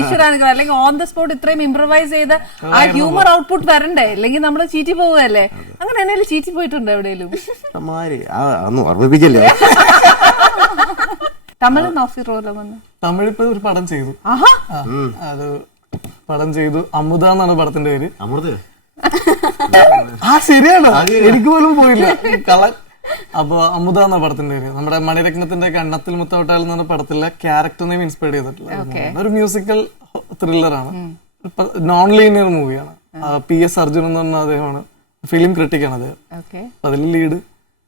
ഈശ്വരാനുഗ്രഹം. അല്ലെങ്കിൽ ഓൺ ദി സ്പോട്ട് ഇത്രയും ഇംപ്രവൈസ് ചെയ്ത് ആ ഹ്യൂമർ ഔട്ട്പുട്ട് വരണ്ടേ, അല്ലെങ്കിൽ നമ്മള് ചീറ്റി പോവുകയല്ലേ. അങ്ങനെ എന്തെങ്കിലും ചീറ്റി പോയിട്ടുണ്ട് എവിടെയെങ്കിലും? അന്ന് ഓർമ്മിപ്പിക്കല്ലേ. തമിഴ് ഇപ്പൊ ഒരു പടം ചെയ്തു. അത് പടം ചെയ്തു, അമുദ എന്നാണ് പടത്തിന്റെ പേര്. അമൃത് ശരിയാണ്, എനിക്ക് പോലും പോയില്ല. അപ്പൊ അമുദ എന്ന പടത്തിന്റെ പേര് നമ്മുടെ മണിരത്നത്തിന്റെ കണ്ണത്തിൽ മുത്തോട്ടാൽ എന്ന് പറഞ്ഞ പടത്തിലെ ക്യാരക്ടർ നെയിം ഇൻസ്പയർ ചെയ്തിട്ടുള്ള ഒരു മ്യൂസിക്കൽ ത്രില്ലറാണ്, നോൺ ലീനിയർ മൂവിയാണ്. PS അർജുൻ എന്ന് പറഞ്ഞ അദ്ദേഹമാണ് ഫിലിം ക്രിട്ടിക് ആണ് അദ്ദേഹം. അപ്പൊ അതിൽ ലീഡ്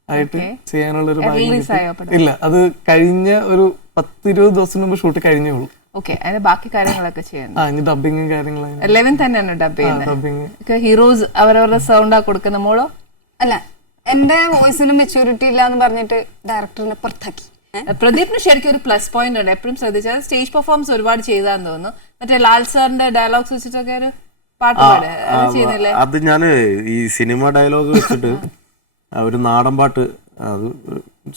ആയിട്ട് ചെയ്യാനുള്ള ഒരു ഇല്ല, അത് കഴിഞ്ഞ ഒരു 10-20 ദിവസം മുമ്പ് ഷൂട്ട് കഴിഞ്ഞേ ഉള്ളൂ. ബാക്കി കാര്യങ്ങളൊക്കെ ചെയ്യുന്നു, ഡബിങ്ങും കാര്യങ്ങളും. 11 തന്നെയാണ് ഡബ് ചെയ്യുന്നത്. ഹീറോസ് അവരവരുടെ സൗണ്ടാ കൊടുക്കുന്ന മോളോ? അല്ല, എന്റെ വോയിസിന് മെച്ചൂരിറ്റി ഇല്ല എന്ന് പറഞ്ഞിട്ട് ഡയറക്ടറിനെ പുറത്താക്കി. പ്രദീപിന് ശരിക്കും ഒരു പ്ലസ് പോയിന്റ് ഉണ്ട്, എപ്പോഴും ശ്രദ്ധിച്ചത് സ്റ്റേജ് പെർഫോമൻസ് ഒരുപാട് ചെയ്താന്ന് തോന്നുന്നു. മറ്റേ ലാൽ സാറിന്റെ ഡയലോഗ്സ് വെച്ചിട്ടൊക്കെ ഒരു പാട്ട് പാട് ചെയ്യുന്നില്ലേ? അത് ഞാന് ഈ സിനിമ ഡയലോഗ് വെച്ചിട്ട് ഒരു നാടൻ പാട്ട് അത്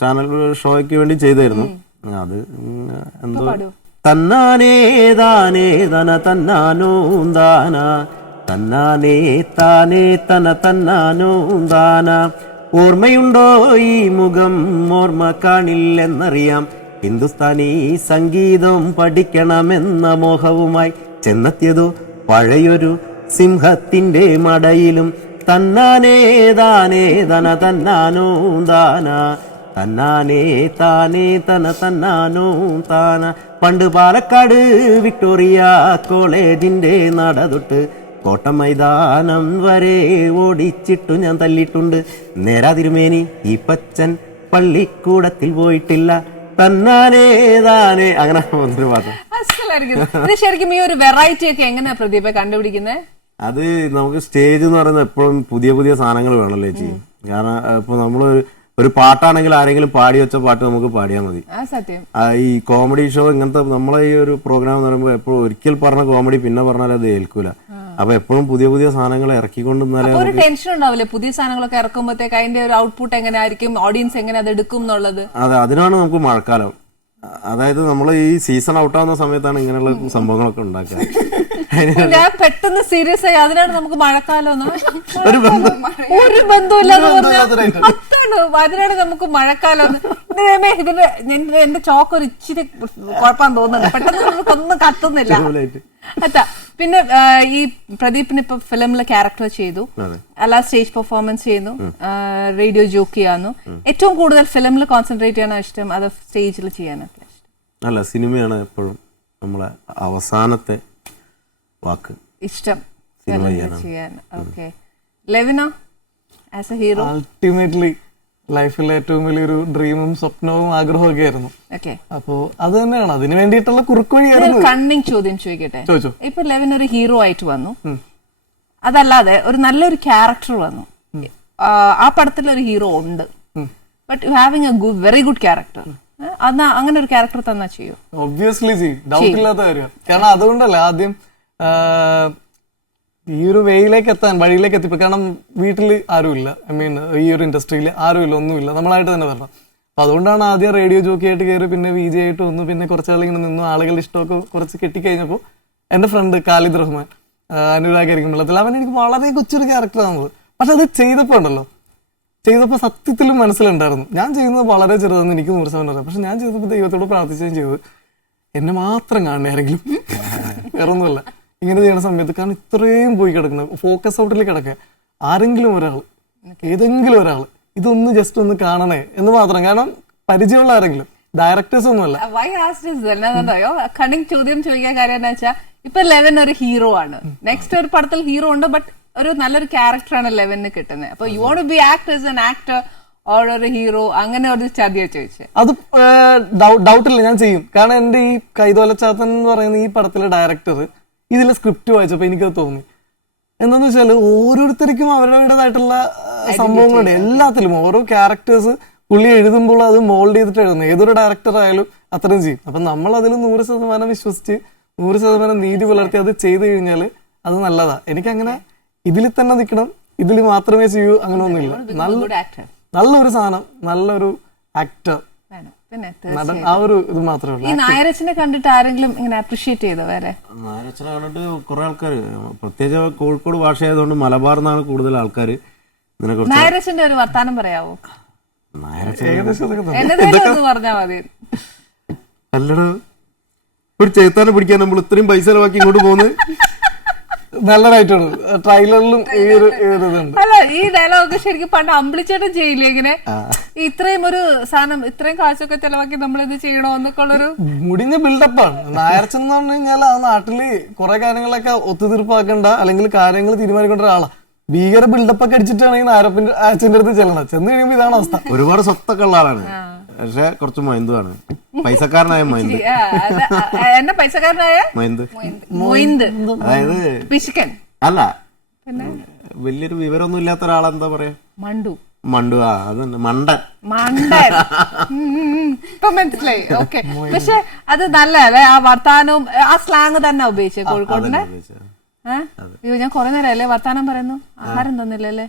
ചാനൽ ഷോയ്ക്ക് വേണ്ടി ചെയ്തായിരുന്നു. അത് എന്തോ തന്നാനേ താനേ തന തന്നാനോ താന തന്നാനേ താനേ തന തന്നാനോ താന ഓർമ്മയുണ്ടോ ഈ മുഖം ഓർമ്മ കാണില്ലെന്നറിയാം ഹിന്ദുസ്ഥാനി സംഗീതം പഠിക്കണമെന്ന മോഹവുമായി ചെന്നെത്തിയതോ പഴയൊരു സിംഹത്തിന്റെ മടയിലും തന്നാനേ താനേ തന തന്നാനോ താന തന്നാനേ താനേ തന തന്നാനോ താന. പണ്ട് പാലക്കാട് വിക്ടോറിയ കോളേജിന്റെ നട തൊട്ട് കോട്ട മൈതാനം വരെ ഓടിച്ചിട്ടു ഞാൻ തല്ലിട്ടുണ്ട്. നേരാ തിരുമേനി ഈ പച്ചൻ പള്ളിക്കൂടത്തിൽ പോയിട്ടില്ല തന്നാനേ താനേ. അങ്ങനെ ഒരു പാട്ട്. ശരിക്കും ഈ ഒരു വെറൈറ്റി ഒക്കെ എങ്ങനെയാ പ്രദീപ കണ്ടുപിടിക്കുന്നത്? അത് നമുക്ക് സ്റ്റേജ് എന്ന് പറയുന്നത് എപ്പോഴും പുതിയ പുതിയ സാധനങ്ങൾ വേണമല്ലോ ചേച്ചി. കാരണം ഇപ്പൊ നമ്മള് ഒരു പാട്ടാണെങ്കിൽ ആരെങ്കിലും പാടി വെച്ച പാട്ട് നമുക്ക് പാടിയാൽ മതി. ഈ കോമഡി ഷോ ഇങ്ങനത്തെ നമ്മളെ ഈ ഒരു പ്രോഗ്രാം എന്ന് പറയുമ്പോൾ എപ്പോഴും ഒരിക്കൽ പറഞ്ഞ കോമഡി പിന്നെ പറഞ്ഞാൽ അത് ഏൽക്കൂല. അപ്പൊ എപ്പോഴും പുതിയ പുതിയ സാധനങ്ങൾ ഇറക്കിക്കൊണ്ടിരുന്നാലേ ഒരു ടെൻഷൻ ഉണ്ടാവില്ലേ പുതിയ സാധനങ്ങളൊക്കെ ഇറക്കുമ്പോഴത്തേക്ക് അതിന്റെ ഒരു ഔട്ട്പുട്ട് എങ്ങനെ ആയിരിക്കും, ഓഡിയൻസ് എങ്ങനെ അത് എടുക്കും എന്നുള്ളത്? അതെ, അതിനാണ് നമുക്ക് മഴക്കാലം. അതായത് നമ്മൾ ഈ സീസൺ ഔട്ടാവുന്ന സമയത്താണ് ഇങ്ങനെയുള്ള സംഭവങ്ങളൊക്കെ ഉണ്ടാക്കുക. ഞാൻ പെട്ടെന്ന് സീരിയസ് ആയി അതിനാണ് നമുക്ക് മഴക്കാലം ഒരു ബന്ധമില്ലാന്ന് പറഞ്ഞാൽ അതിനാണ് നമുക്ക് മഴക്കാലം. ഇതിന്റെ എന്റെ ചോക്ക് ഒരു ഇച്ചിരി കുഴപ്പം തോന്നുന്നുണ്ട്, പെട്ടെന്ന് നമുക്കൊന്നും കത്തുന്നില്ല. അതാ പിന്നെ ഈ പ്രദീപിന് ഇപ്പൊ ഫിലിമില് ക്യാരക്ടർ ചെയ്തു, അല്ല സ്റ്റേജ് പെർഫോമൻസ് ചെയ്യുന്നു, റേഡിയോ ജോക്ക് ചെയ്യാന്നു. ഏറ്റവും കൂടുതൽ ഫിലിമിൽ കോൺസെൻട്രേറ്റ് ചെയ്യാനോ ഇഷ്ടം അത് സ്റ്റേജിൽ ചെയ്യാനൊക്കെ ഇഷ്ടം? അല്ല, സിനിമയാണ് എപ്പോഴും നമ്മളെ അവസാനത്തെ വാക്ക് ഇഷ്ടം ചെയ്യാൻ. ഓക്കെ, ലെവിനോ ആസ് എ ഹീറോ? അൾട്ടിമേറ്റ്ലി ലൈഫിലെ ഏറ്റവും വലിയൊരു ഡ്രീമും സ്വപ്നവും ആഗ്രഹവും ഒക്കെ ആയിരുന്നു. അപ്പോ അത് തന്നെയാണ്, അതിന് വേണ്ടിയിട്ടുള്ള കുറുക്ക് വഴിയായിരുന്നു. കണ്ണിങ് ചോദ്യം ചോദിക്കട്ടെ, ഇപ്പൊ ലെവിൻ ഒരു ഹീറോ ആയിട്ട് വന്നു, അതല്ലാതെ ഒരു നല്ലൊരു ക്യാരക്ടർ വന്നു, ആ പടത്തിൽ ഒരു ഹീറോ ഉണ്ട്, but you having A very good character, അങ്ങനെ ഒരു ക്യാരക്ടർ തന്നാ ചെയ്യൂ? ഒബ്വിയസ്ലി ചെയ്യും, ഡൗട്ട് ഇല്ലാത്ത കാര്യമാണ്. കാരണം അതുകൊണ്ടല്ല ആദ്യം ഈ ഒരു വഴിയിലേക്ക് എത്തിപ്പോ. കാരണം വീട്ടിൽ ആരുമില്ല, ഐ മീൻ ഈ ഒരു ഇൻഡസ്ട്രിയിൽ ആരുമില്ല, ഒന്നുമില്ല, നമ്മളായിട്ട് തന്നെ വരണം. അപ്പൊ അതുകൊണ്ടാണ് ആദ്യം റേഡിയോ ജോക്കി ആയിട്ട് കയറി, പിന്നെ VJ ആയിട്ട് വന്നു, പിന്നെ കുറച്ചാൾ ഇങ്ങനെ നിന്നു, ആളുകളുടെ ഇഷ്ടമൊക്കെ കുറച്ച് കെട്ടിക്കഴിഞ്ഞപ്പോൾ എന്റെ ഫ്രണ്ട് ഖാലിദ് റഹ്മാൻ, അനുരാഗിരിക്കുമ്പോഴത്തിൽ അവൻ എനിക്ക് വളരെ കൊച്ചൊരു ക്യാരക്ടർ ആണത്. പക്ഷെ അത് ചെയ്തപ്പോ സത്യത്തിലും മനസ്സിലുണ്ടായിരുന്നു ഞാൻ ചെയ്യുന്നത് വളരെ ചെറുതെന്ന് എനിക്ക് 100% അറിയാം. പക്ഷെ ഞാൻ ചെയ്തപ്പോൾ ദൈവത്തോട് പ്രാർത്ഥിച്ചും ചെയ്തത് എന്നെ മാത്രം കാണണേ ആരെങ്കിലും, വേറെ ഒന്നുമല്ല ഇങ്ങനെ ചെയ്യുന്ന സമയത്ത്. കാരണം ഇത്രയും പോയി കിടക്കുന്നത് ഫോക്കസ് ഔട്ടിൽ കിടക്കുക, ആരെങ്കിലും ഒരാൾ, ഏതെങ്കിലും ഒരാൾ ഇതൊന്ന് ജസ്റ്റ് ഒന്ന് കാണണേ എന്ന് മാത്രം. കാരണം പരിചയമുള്ള ആരെങ്കിലും, ഡയറക്ടേഴ്സ് ഒന്നുമല്ല. കണ്ണിങ് ചോദ്യം ചോദിക്കാൻ കാര്യം എന്താ വെച്ചാൽ ഇപ്പൊ ലെവൻ ഒരു ഹീറോ ആണ്, നെക്സ്റ്റ് ഒരു പടത്തിൽ ഹീറോ ഉണ്ട്, ബട്ട് ഒരു നല്ലൊരു ക്യാരക്ടറാണ് ലെവന് കിട്ടുന്നത്. അപ്പൊ you won't be act as an actor or ഒരു ഹീറോ, അങ്ങനെ ഒരു ചതിയ ചോദിച്ചത്? അത് ഡൗട്ടില്ല, ഞാൻ ചെയ്യും. കാരണം എന്റെ ഈ കൈതോലച്ചാത്തൻ എന്ന് പറയുന്ന ഈ പടത്തിലെ ഡയറക്ടർ ഇതിലെ സ്ക്രിപ്റ്റ് വായിച്ചപ്പോ എനിക്കത് തോന്നി. എന്താന്ന് വെച്ചാല് ഓരോരുത്തർക്കും അവരുടേതായിട്ടുള്ള സംഭവങ്ങളുണ്ട്, എല്ലാത്തിലും ഓരോ ക്യാരക്ടേഴ്സ് പുള്ളി എഴുതുമ്പോൾ അത് മോൾഡ് ചെയ്തിട്ട് എഴുതുന്നത്. ഏതൊരു ഡയറക്ടർ ആയാലും അത്രയും ചെയ്യും. അപ്പൊ നമ്മൾ അതിൽ 100% വിശ്വസിച്ച് 100% നീതി പുലർത്തി അത് ചെയ്തു കഴിഞ്ഞാൽ അത് നല്ലതാ. എനിക്കങ്ങനെ ഇതിൽ തന്നെ നിൽക്കണം, ഇതിൽ മാത്രമേ ചെയ്യൂ, അങ്ങനെ ഒന്നുമില്ല. നല്ലൊരു സാധനം, നല്ലൊരു ആക്ടർ, നടൻ, ആ ഒരു ഇത് മാത്രമേ ഉള്ളൂ. ഈ നായരച്ചനെ കണ്ടിട്ട് ആരെങ്കിലും ഇങ്ങനെ അപ്രീഷിയേറ്റ് ചെയ്തോ? വേറെ നായരച്ചനെ കണ്ടിട്ട് കുറെ ആൾക്കാർ, പ്രത്യേകിച്ച് കോഴിക്കോട് ഭാഷ ആയതുകൊണ്ട് മലബാർ നിന്നാണ് കൂടുതൽ ആൾക്കാർ ഇതിനെക്കുറിച്ച്. നായരച്ചന്റെ ഒരു വർത്താനം പറയാവോ? പറഞ്ഞാ മതി. അല്ലടാ, ഒരു ചേത്താനെ പിടിക്കാൻ നമ്മൾ ഇത്രയും പൈസ ചെലവാക്കി ഇങ്ങോട്ട് പോകുന്നത് നല്ലതായിട്ടാണ് ട്രailerലും ഈ ഒരു ഇതുണ്ട്. അല്ല ഈ ഡയലോഗ് ശരിക്കും പണ്ട് അമ്പിളിച്ചേട്ടൻ ചെയ്യില്ലേ ഇങ്ങനെ ഇത്രയും ഒരു സാധനം ഇത്രയും കാശൊക്കെ ചെലവാക്കി നമ്മൾ ഇത് ചെയ്യണോ എന്നൊക്കെ ഉള്ളൊരു മുടിഞ്ഞ ബിൽഡപ്പാണ്. നായർച്ചൻ എന്ന് പറഞ്ഞു കഴിഞ്ഞാൽ ആ നാട്ടില് കുറെ കാര്യങ്ങളൊക്കെ ഒത്തുതീർപ്പാക്കേണ്ട അല്ലെങ്കിൽ കാര്യങ്ങൾ തീരുമാനിക്കേണ്ട ഒരാളാ. ഭീകര ബിൽഡപ്പ് ഒക്കെ അടിച്ചിട്ടാണ് ഈ നായരപ്പന്റെ അച്ഛൻ്റെ അടുത്ത് ചെല്ലണം. ചെന്ന് കഴിയുമ്പോൾ ഇതാണ് അവസ്ഥ. ഒരുപാട് സ്വത്തൊക്കെ ഉള്ള ആളാണ്, പക്ഷെ കുറച്ച് മൊയന്തുമാണ്. പൈസക്കാരനായ മൊയന്ത്. എന്നെ പൈസക്കാരനായ മൊയന്ത് മൊയിന്ത്, അതായത് പിശുക്കൻ അല്ല, വലിയൊരു വിവരമൊന്നും ഇല്ലാത്ത ഒരാളെന്താ പറയാ, മണ്ടു മണ്ടു. ആ അതന്നെ, മണ്ടൻ. മണ്ടൻ. ഇപ്പൊ മനസ്സിലായി. ഓക്കെ, പക്ഷെ അത് നല്ല അല്ലേ ആ വർത്താനവും ആ സ്ലാങ് തന്നെ ഉപയോഗിച്ചത് കോഴിക്കോടിന്റെ. അയ്യോ ഞാൻ കൊറേ നേരം അല്ലേ വർത്താനം പറയുന്നു. ആഹാരം തന്നില്ലല്ലേ?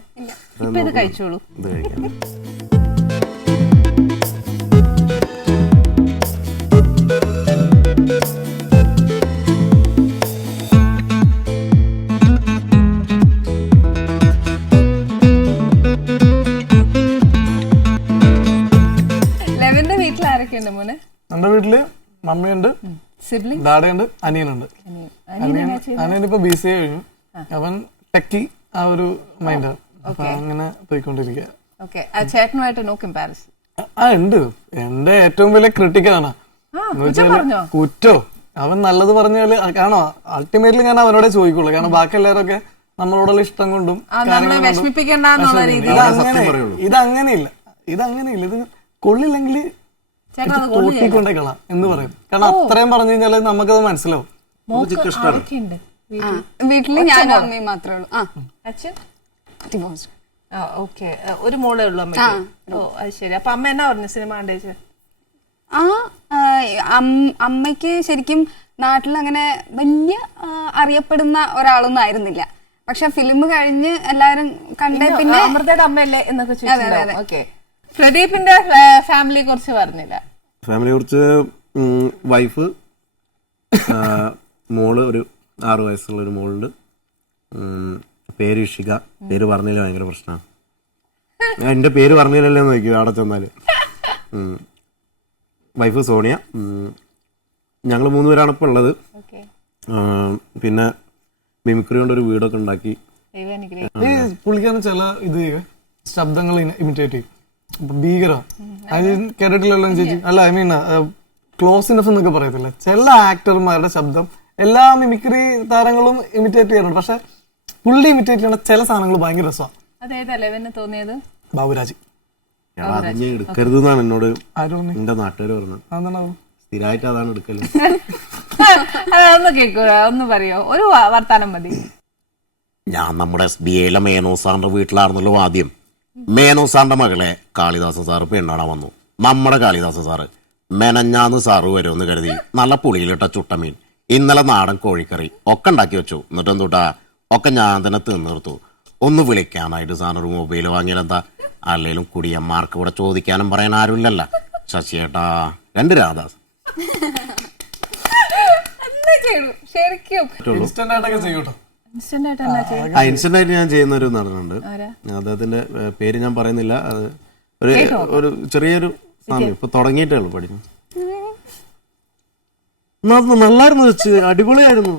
ഇപ്പൊ ഇത് കഴിച്ചോളൂ. ഇത് കഴിക്കാം. ലെവന്റെ വീട്ടിൽ ആരൊക്കെയുണ്ട് മോനെ? നമ്മുടെ വീട്ടില് മമ്മിയുണ്ട്, സിബ്ലിംഗ്, ഡാഡയുണ്ട്, അനിയനുണ്ട്. അനിയനിപ്പോ BCA കഴിഞ്ഞു. അവൻ ടെക്കി ആ ഒരു മൈൻഡാണ്. അപ്പൊ അങ്ങനെ പോയിക്കൊണ്ടിരിക്കുക. ഓക്കെ, ചേട്ടനുമായിട്ട് നോ കമ്പാരിസൺ. ഉണ്ട്. എന്റെ ഏറ്റവും വലിയ ക്രിട്ടിക്കാണ് കുറ്റോ. അവൻ നല്ലത് പറഞ്ഞാല് കാണോ അൾട്ടിമേറ്റ്ലി ഞാൻ അവനോടെ ചോദിക്കുള്ളൂ. കാരണം ബാക്കി എല്ലാവരൊക്കെ നമ്മളോടുള്ള ഇഷ്ടം കൊണ്ടും ഇതങ്ങനെയില്ല. ഇത് കൊള്ളില്ലെങ്കിൽ കൊണ്ടിക്കളാം എന്ന് പറയും. കാരണം അത്രയും പറഞ്ഞു കഴിഞ്ഞാൽ നമുക്കത് മനസ്സിലാവും. വീട്ടില് ഞാനും അമ്മയും മാത്രമേ ഉള്ളൂ. അച്ഛൻ ഓക്കെ, ഒരു മോളേ ഉള്ളൂ അമ്മ. ഓ അത് ശരി. അപ്പൊ അമ്മ എന്നാ പറഞ്ഞു സിനിമ കണ്ടേച്ച്? അമ്മയ്ക്ക് ശരിക്കും നാട്ടിൽ അങ്ങനെ വലിയ അറിയപ്പെടുന്ന ഒരാളൊന്നും ആയിരുന്നില്ല. പക്ഷെ ഫിലിം കഴിഞ്ഞ് എല്ലാരും കണ്ടേ പിന്നെ അമൃതയുടെ അമ്മയല്ലേ എന്നൊക്കെ ചോദിച്ചു. ഓക്കെ, പ്രദീപിന്റെ ഫാമിലിയെ കുറിച്ച് പറഞ്ഞില്ല. ഫാമിലിയെ കുറിച്ച് വൈഫ്, മോള്, ഒരു 6 വയസ്സുള്ള ഒരു മോളുണ്ട്. പേര് ഇഷിക. പേര് പറഞ്ഞില്ല, ഭയങ്കര പ്രശ്നമാണ്. എന്റെ പേര് പറഞ്ഞില്ലല്ലോ എന്ന് നോക്കി അവിടെ ചെന്നാല്. വൈഫ് സോണിയ. ഞങ്ങൾ 3 പേരാണ് ഇപ്പോൾ ഉള്ളത്. പിന്നെ മിമിക്രി കൊണ്ട് ഒരു വീടൊക്കെ ഉണ്ടാക്കി. പുള്ളിക്കാരൻ ചില ഇത് ശബ്ദങ്ങൾ ഇമിറ്റേറ്റ് ചെയ്യും. ഭീകര കേട്ടിട്ടില്ലല്ലോ ചേച്ചി? അല്ല, ഐ മീൻ ക്ലോസ് ഇനഫ് എന്നൊക്കെ പറയത്തില്ല. ചില ആക്ടർമാരുടെ ശബ്ദം എല്ലാ മിമിക്രി താരങ്ങളും ഇമിറ്റേറ്റ് ചെയ്യാറുണ്ട്. പക്ഷെ പുള്ളി ഇമിറ്റേറ്റ് ചെയ്യുന്ന ചില സാധനങ്ങൾ ഭയങ്കര രസമാണ്. തോന്നിയത് ബാബുരാജ്. എടുക്കരുത് എന്നാണ് എന്നോട് എന്റെ നാട്ടുകാർ പറഞ്ഞത്. സ്ഥിരമായിട്ട് അതാണ് എടുക്കല്. ഒന്ന് കേൾക്കുക, ഒന്ന് പറയോ, ഒരു വർത്താനം മതി. ഞാൻ നമ്മുടെ SBIയിലെ മേനോ സാറിന്റെ വീട്ടിലായിരുന്നല്ലോ ആദ്യം. മേനോ സാറിന്റെ മകളെ കാളിദാസൻ സാറ് പെണ്ണാണാൻ വന്നു. നമ്മുടെ കാളിദാസൻ സാറ് മെനഞ്ഞാന്ന് സാറ് വരുമെന്ന് കരുതി നല്ല പുളിയിലിട്ട ചുട്ടമീൻ, ഇന്നലെ നാടൻ കോഴിക്കറി ഒക്കെ ഉണ്ടാക്കി വെച്ചു. എന്നിട്ട് എന്തുട്ടാ ഒക്കെ ഞാൻ തന്നെ തിന്നിർത്തു. ഒന്ന് വിളിക്കാനായിട്ട് സാറിനൊരു മൊബൈൽ വാങ്ങിയാലെന്താ? അല്ലേലും കുടിയന്മാർക്ക് ഇവിടെ ചോദിക്കാനും പറയാൻ ആരുമില്ലല്ലോ. ശശിയേട്ടാ 2 രാധാസ്. ഇൻസ്റ്റന്റ് ആയിട്ട് ഞാൻ ചെയ്യുന്ന ഒരു നടനുണ്ട്. അദ്ദേഹത്തിന്റെ പേര് ഞാൻ പറയുന്നില്ല. അത് ഒരു ചെറിയൊരു ഇപ്പൊ തുടങ്ങിയിട്ടേ ഉള്ളു പഠിക്കും. നല്ലായിരുന്നു വെച്ച്, അടിപൊളിയായിരുന്നു.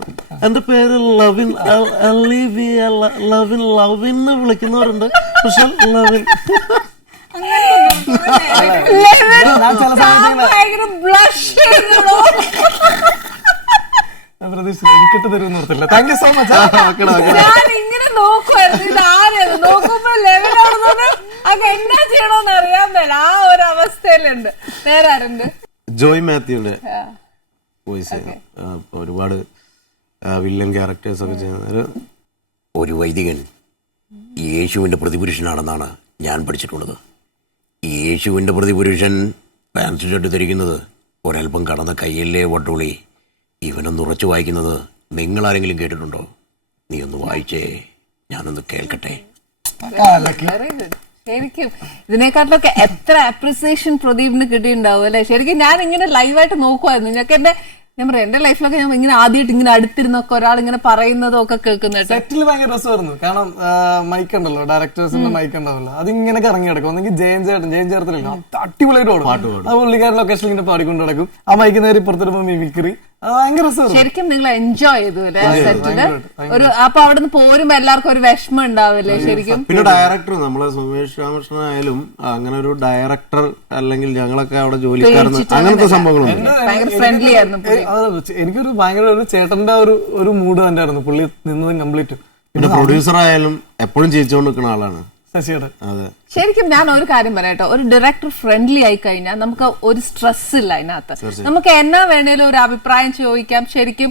എന്റെ പേര് ലവിൻ. ലവിൻ വിളിക്കുന്നവരുണ്ട്. പക്ഷെ ലവിൻ എനിക്കിട്ട് തരുമെന്ന് ഓർത്തില്ല. Thank you so much. ഞാൻ ഇങ്ങനെ നോക്കുമായിരുന്നു ഇത് ആരെയാണ് നോക്കുമ്പോ ലെവലോടുന്നത് അത് എന്നാ ചെയ്യണോന്ന് അറിയാൻ മേല ആ ഒരു അവസ്ഥയിലുണ്ട്. വേറെ ആരുണ്ട്? ജോയ് മാത്യുവിന്റെ വോയിസ്. ഒരുപാട് വില്ലൻ ക്യാരക്ടേഴ്സ് ഒക്കെ ചെയ്യുന്ന ഒരു വൈദികൻ യേശുവിന്റെ പ്രതിപുരുഷനാണെന്നാണ് ഞാൻ പഠിച്ചിട്ടുള്ളത്. യേശുവിന്റെ പ്രതിപുരുഷൻ പാൻറ് ഷർട്ട് ധരിക്കുന്നത് ഒരൽപ്പം കടന്ന കയ്യല്ലേ വട്ടുള്ളി. ഇവനൊന്ന് ഉറച്ചു വായിക്കുന്നത് നിങ്ങൾ ആരെങ്കിലും കേട്ടിട്ടുണ്ടോ? നീ ഒന്ന് വായിച്ചേ, ഞാനൊന്ന് കേൾക്കട്ടെ. ശരിക്കും ഇതിനെക്കാട്ടിലൊക്കെ എത്ര അപ്രിസിയേഷൻ പ്രദീപിന് കിട്ടിയിട്ടുണ്ടാവും അല്ലെ? ശരിക്കും ഞാൻ ഇങ്ങനെ ലൈവായിട്ട് നോക്കുമായിരുന്നു. ഞങ്ങൾക്ക് ഞാൻ പറയാം എന്റെ ലൈഫിലൊക്കെ ഞാൻ ഇങ്ങനെ ആദ്യമായിട്ട് ഇങ്ങനെ അടുത്തിരുന്നൊക്കെ ഒരാൾ ഇങ്ങനെ പറയുന്നതും ഒക്കെ കേൾക്കുന്നത് സെറ്റിൽ ഭയങ്കര രസമായിരുന്നു. കാരണം മൈക്ക് ഉണ്ടല്ലോ, ഡയറക്ടേഴ്സിന്റെ മൈക്ക് ഉണ്ടാവല്ലോ, അതിങ്ങനെ കറങ്ങി കിടക്കും. ഒന്നെങ്കിൽ ജയൻ ചേർത്തില്ല, അടിപൊളിയായിട്ട് ഓടും. ആ പുള്ളിക്കാരൻ ലൊക്കേഷൻ ഇങ്ങനെ പാടിക്കൊണ്ട് കിടക്കും. ആ മൈക്ക് നേരെ ഇപ്പുറത്തിരുമ്പോ മിമിക്രി, അത് ഭയങ്കര രസമായിരുന്നു. ശരിക്കും നിങ്ങൾ എൻജോയ് ചെയ്തു അല്ലേ സെറ്റില്? ഒരു അപ്പൊ അവിടെ നിന്ന് പോരുമ്പോ എല്ലാവർക്കും ഒരു വിഷമം ഉണ്ടാവില്ലേ ശരിക്കും? പിന്നെ ഡയറക്ടർ നമ്മളെ സുമേഷ് രാമകൃഷ്ണൻ ആയാലും അങ്ങനെ ഒരു ഡയറക്ടർ അല്ലെങ്കിൽ ഞങ്ങളൊക്കെ അവിടെ ജോലിക്കാരന് അങ്ങനത്തെ സംഭവങ്ങളുണ്ട്. ഭയങ്കര ഫ്രണ്ട്ലി ആയിരുന്നു. എനിക്കൊരു ഭയങ്കര ഒരു ചേട്ടന്റെ ഒരു മൂഡ് തന്നെ ആയിരുന്നു പുള്ളി നിന്നതും കംപ്ലീറ്റ്. പിന്നെ പ്രൊഡ്യൂസർ ആയാലും എപ്പോഴും ചിരിച്ചുകൊണ്ട് നിൽക്കുന്ന ആളാണ് ശശിയുടെ. അതെ, ശരിക്കും ഞാൻ ഒരു കാര്യം പറയട്ടോ, ഒരു ഡയറക്ടർ ഫ്രണ്ട്ലി ആയി കഴിഞ്ഞാൽ നമുക്ക് ഒരു സ്ട്രെസ് ഇല്ല അതിനകത്ത്. നമുക്ക് എന്നാ വേണേലും ഒരു അഭിപ്രായം ചോദിക്കാം. ശരിക്കും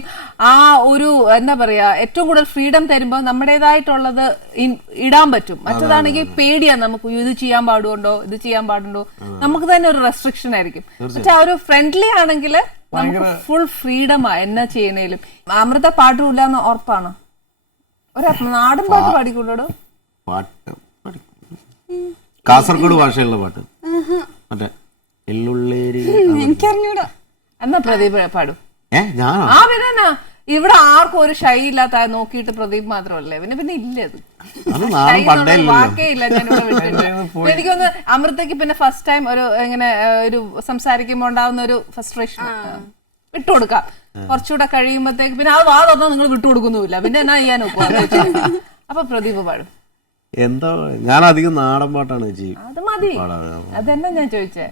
ആ ഒരു എന്താ പറയാ, ഏറ്റവും കൂടുതൽ ഫ്രീഡം തരുമ്പോൾ നമ്മുടേതായിട്ടുള്ളത് ഇടാൻ പറ്റും. മറ്റേതാണെങ്കിൽ പേടിയാ നമുക്ക്, ഇത് ചെയ്യാൻ പാടുണ്ടോ ഇത് ചെയ്യാൻ പാടുണ്ടോ, നമുക്ക് തന്നെ ഒരു റെസ്ട്രിക്ഷൻ ആയിരിക്കും. പക്ഷെ ആ ഒരു ഫ്രണ്ട്ലി ആണെങ്കിൽ നമുക്ക് ഫുൾ ഫ്രീഡമാ എന്നാ ചെയ്യുന്നതിലും. അമൃത പാട്ടില്ല എന്ന് ഉറപ്പാണ്. ഒരു നാടൻ പാട്ട് പാടിക്കൊണ്ടോ? പാട്ട് കാസർഗോഡ് ഭാഷയുള്ള പാട്ട്, മറ്റേ എള്ളുള്ളേരി. എനിക്കറിഞ്ഞൂടാ. എന്നാ പ്രദീപ് പാടും. ഞാനോ? ആ പിന്നെ ഇവിടെ ആർക്കും ഒരു ഷൈ ഇല്ലാത്ത നോക്കിയിട്ട് പ്രദീപ് മാത്രമല്ലേ, പിന്നെ ഇല്ല അത് വാക്കേ ഇല്ല. ഞാൻ ഇവിടെ വിട്ടിട്ട് എനിക്കൊന്ന് അമൃതയ്ക്ക് പിന്നെ ഫസ്റ്റ് ടൈം ഒരു ഇങ്ങനെ ഒരു സംസാരിക്കുമ്പോ ഉണ്ടാവുന്ന ഒരു ഫ്രസ്ട്രേഷൻ വിട്ടുകൊടുക്കാം. കുറച്ചുകൂടെ കഴിയുമ്പോഴത്തേക്ക് പിന്നെ അത് വാദമൊന്നും നിങ്ങൾ വിട്ടുകൊടുക്കുന്നുമില്ല, പിന്നെ എന്നാ ചെയ്യാൻ നോക്കുക. അപ്പൊ പ്രദീപ് പാടും. എന്താ, ഞാൻ അധികം നാടൻ പാട്ടാണ് ചെയ്യും. അത് മതി, അതെന്നാ ഞാൻ ചോദിച്ചേ.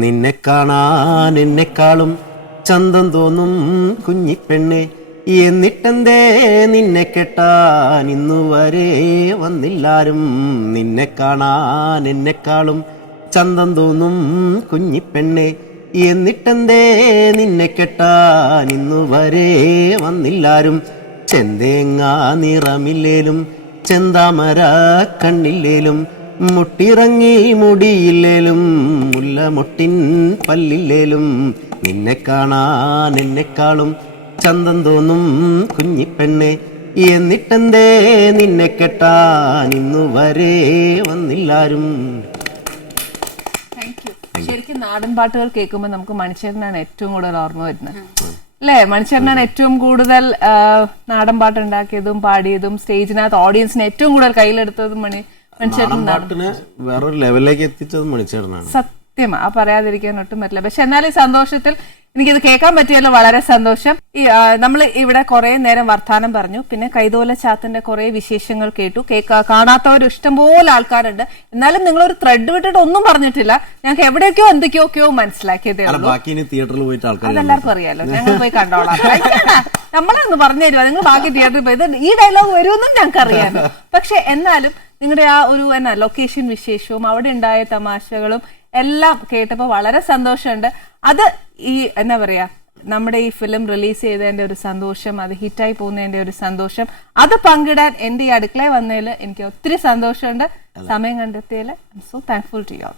നിന്നെ കാണാൻ എന്നെക്കാളും ചന്തം തോന്നും കുഞ്ഞിപ്പെണ്ണെ, എന്നിട്ടെന്തേ നിന്നെ കെട്ടാൻ ഇന്നുവരെ വന്നില്ലാരും. നിന്നെ കാണാൻ എന്നെക്കാളും ചന്തം തോന്നും കുഞ്ഞിപ്പെണ്ണെ, എന്നിട്ടെന്തേ നിന്നെ കെട്ടാൻ ഇന്നുവരെ വന്നില്ലാരും. ചെന്തേങ്ങാ നിറമില്ലേലും ചെന്താമര കണ്ണില്ലേലും, മുട്ടിറങ്ങി മുടിയില്ലേലും മുല്ലമൊട്ടിൻ പല്ലില്ലേലും, നിന്നെ കാണാൻ എന്നെക്കാളും ചന്തം തോന്നും കുഞ്ഞിപ്പെണ്ണെ, എന്നിട്ടെന്തേ നിന്നെ കെട്ടാൻ ഇന്നുവരെ വന്നില്ലാരും. ശരിക്കും നാടൻ പാട്ടുകൾ കേൾക്കുമ്പോൾ നമുക്ക് മണിച്ചേട്ടനാണ് ഏറ്റവും കൂടുതൽ ഓർമ്മ വരുന്നത് അല്ലേ? മണിച്ചേട്ടനാണ് ഏറ്റവും കൂടുതൽ നാടൻ പാട്ട് ഉണ്ടാക്കിയതും പാടിയതും സ്റ്റേജിനകത്ത് ഓഡിയൻസിനെ ഏറ്റവും കൂടുതൽ കയ്യിലെടുത്തതും മണിച്ചേട്ടനാണ്. വേറൊരു ലെവലിലേക്ക് എത്തിച്ചത് മണിച്ചേട്ടനാണ്. സത്യമാ, ആ പറയാതിരിക്കാൻ ഒട്ടും പറ്റില്ല. പക്ഷെ എന്നാലും ഈ സന്തോഷത്തിൽ എനിക്കിത് കേൾക്കാൻ പറ്റിയല്ലോ, വളരെ സന്തോഷം. നമ്മൾ ഇവിടെ കുറെ നേരം വർത്താനം പറഞ്ഞു, പിന്നെ കൈതോല ചാത്തിന്റെ കുറെ വിശേഷങ്ങൾ കേട്ടു. കാണാത്തവർ ഇഷ്ടംപോലെ ആൾക്കാരുണ്ട്. എന്നാലും നിങ്ങളൊരു ത്രെഡ് വിട്ടിട്ട് ഒന്നും പറഞ്ഞിട്ടില്ല. ഞങ്ങൾക്ക് എവിടെയൊക്കെയോ എന്തൊക്കെയൊക്കെയോ മനസ്സിലാക്കിയതേ ഉള്ളൂ. തിയേറ്ററിൽ പോയിട്ട് ആൾക്കാർ അതെല്ലാവർക്കും അറിയാലോ, ഞങ്ങൾ പോയി കണ്ടോളാം. നമ്മളൊന്ന് പറഞ്ഞു തരുമോ നിങ്ങൾ ബാക്കി തിയേറ്ററിൽ പോയത്? ഈ ഡയലോഗ് വരുമെന്നും ഞങ്ങൾക്ക് അറിയാമോ. പക്ഷെ എന്നാലും നിങ്ങളുടെ ആ ഒരു ലൊക്കേഷൻ വിശേഷവും അവിടെ ഉണ്ടായ തമാശകളും എല്ലാം കേട്ടപ്പോൾ വളരെ സന്തോഷമുണ്ട്. അത് ഈ എന്താ പറയാ, നമ്മുടെ ഈ ഫിലിം റിലീസ് ചെയ്തതിന്റെ ഒരു സന്തോഷം, അത് ഹിറ്റായി പോകുന്നതിന്റെ ഒരു സന്തോഷം, അത് പങ്കിടാൻ എന്റെ ഈ അടുക്കളയിൽ വന്നതിൽ എനിക്ക് ഒത്തിരി സന്തോഷമുണ്ട്. സമയം കണ്ടെത്തിയതിൽ I am so thankful to U.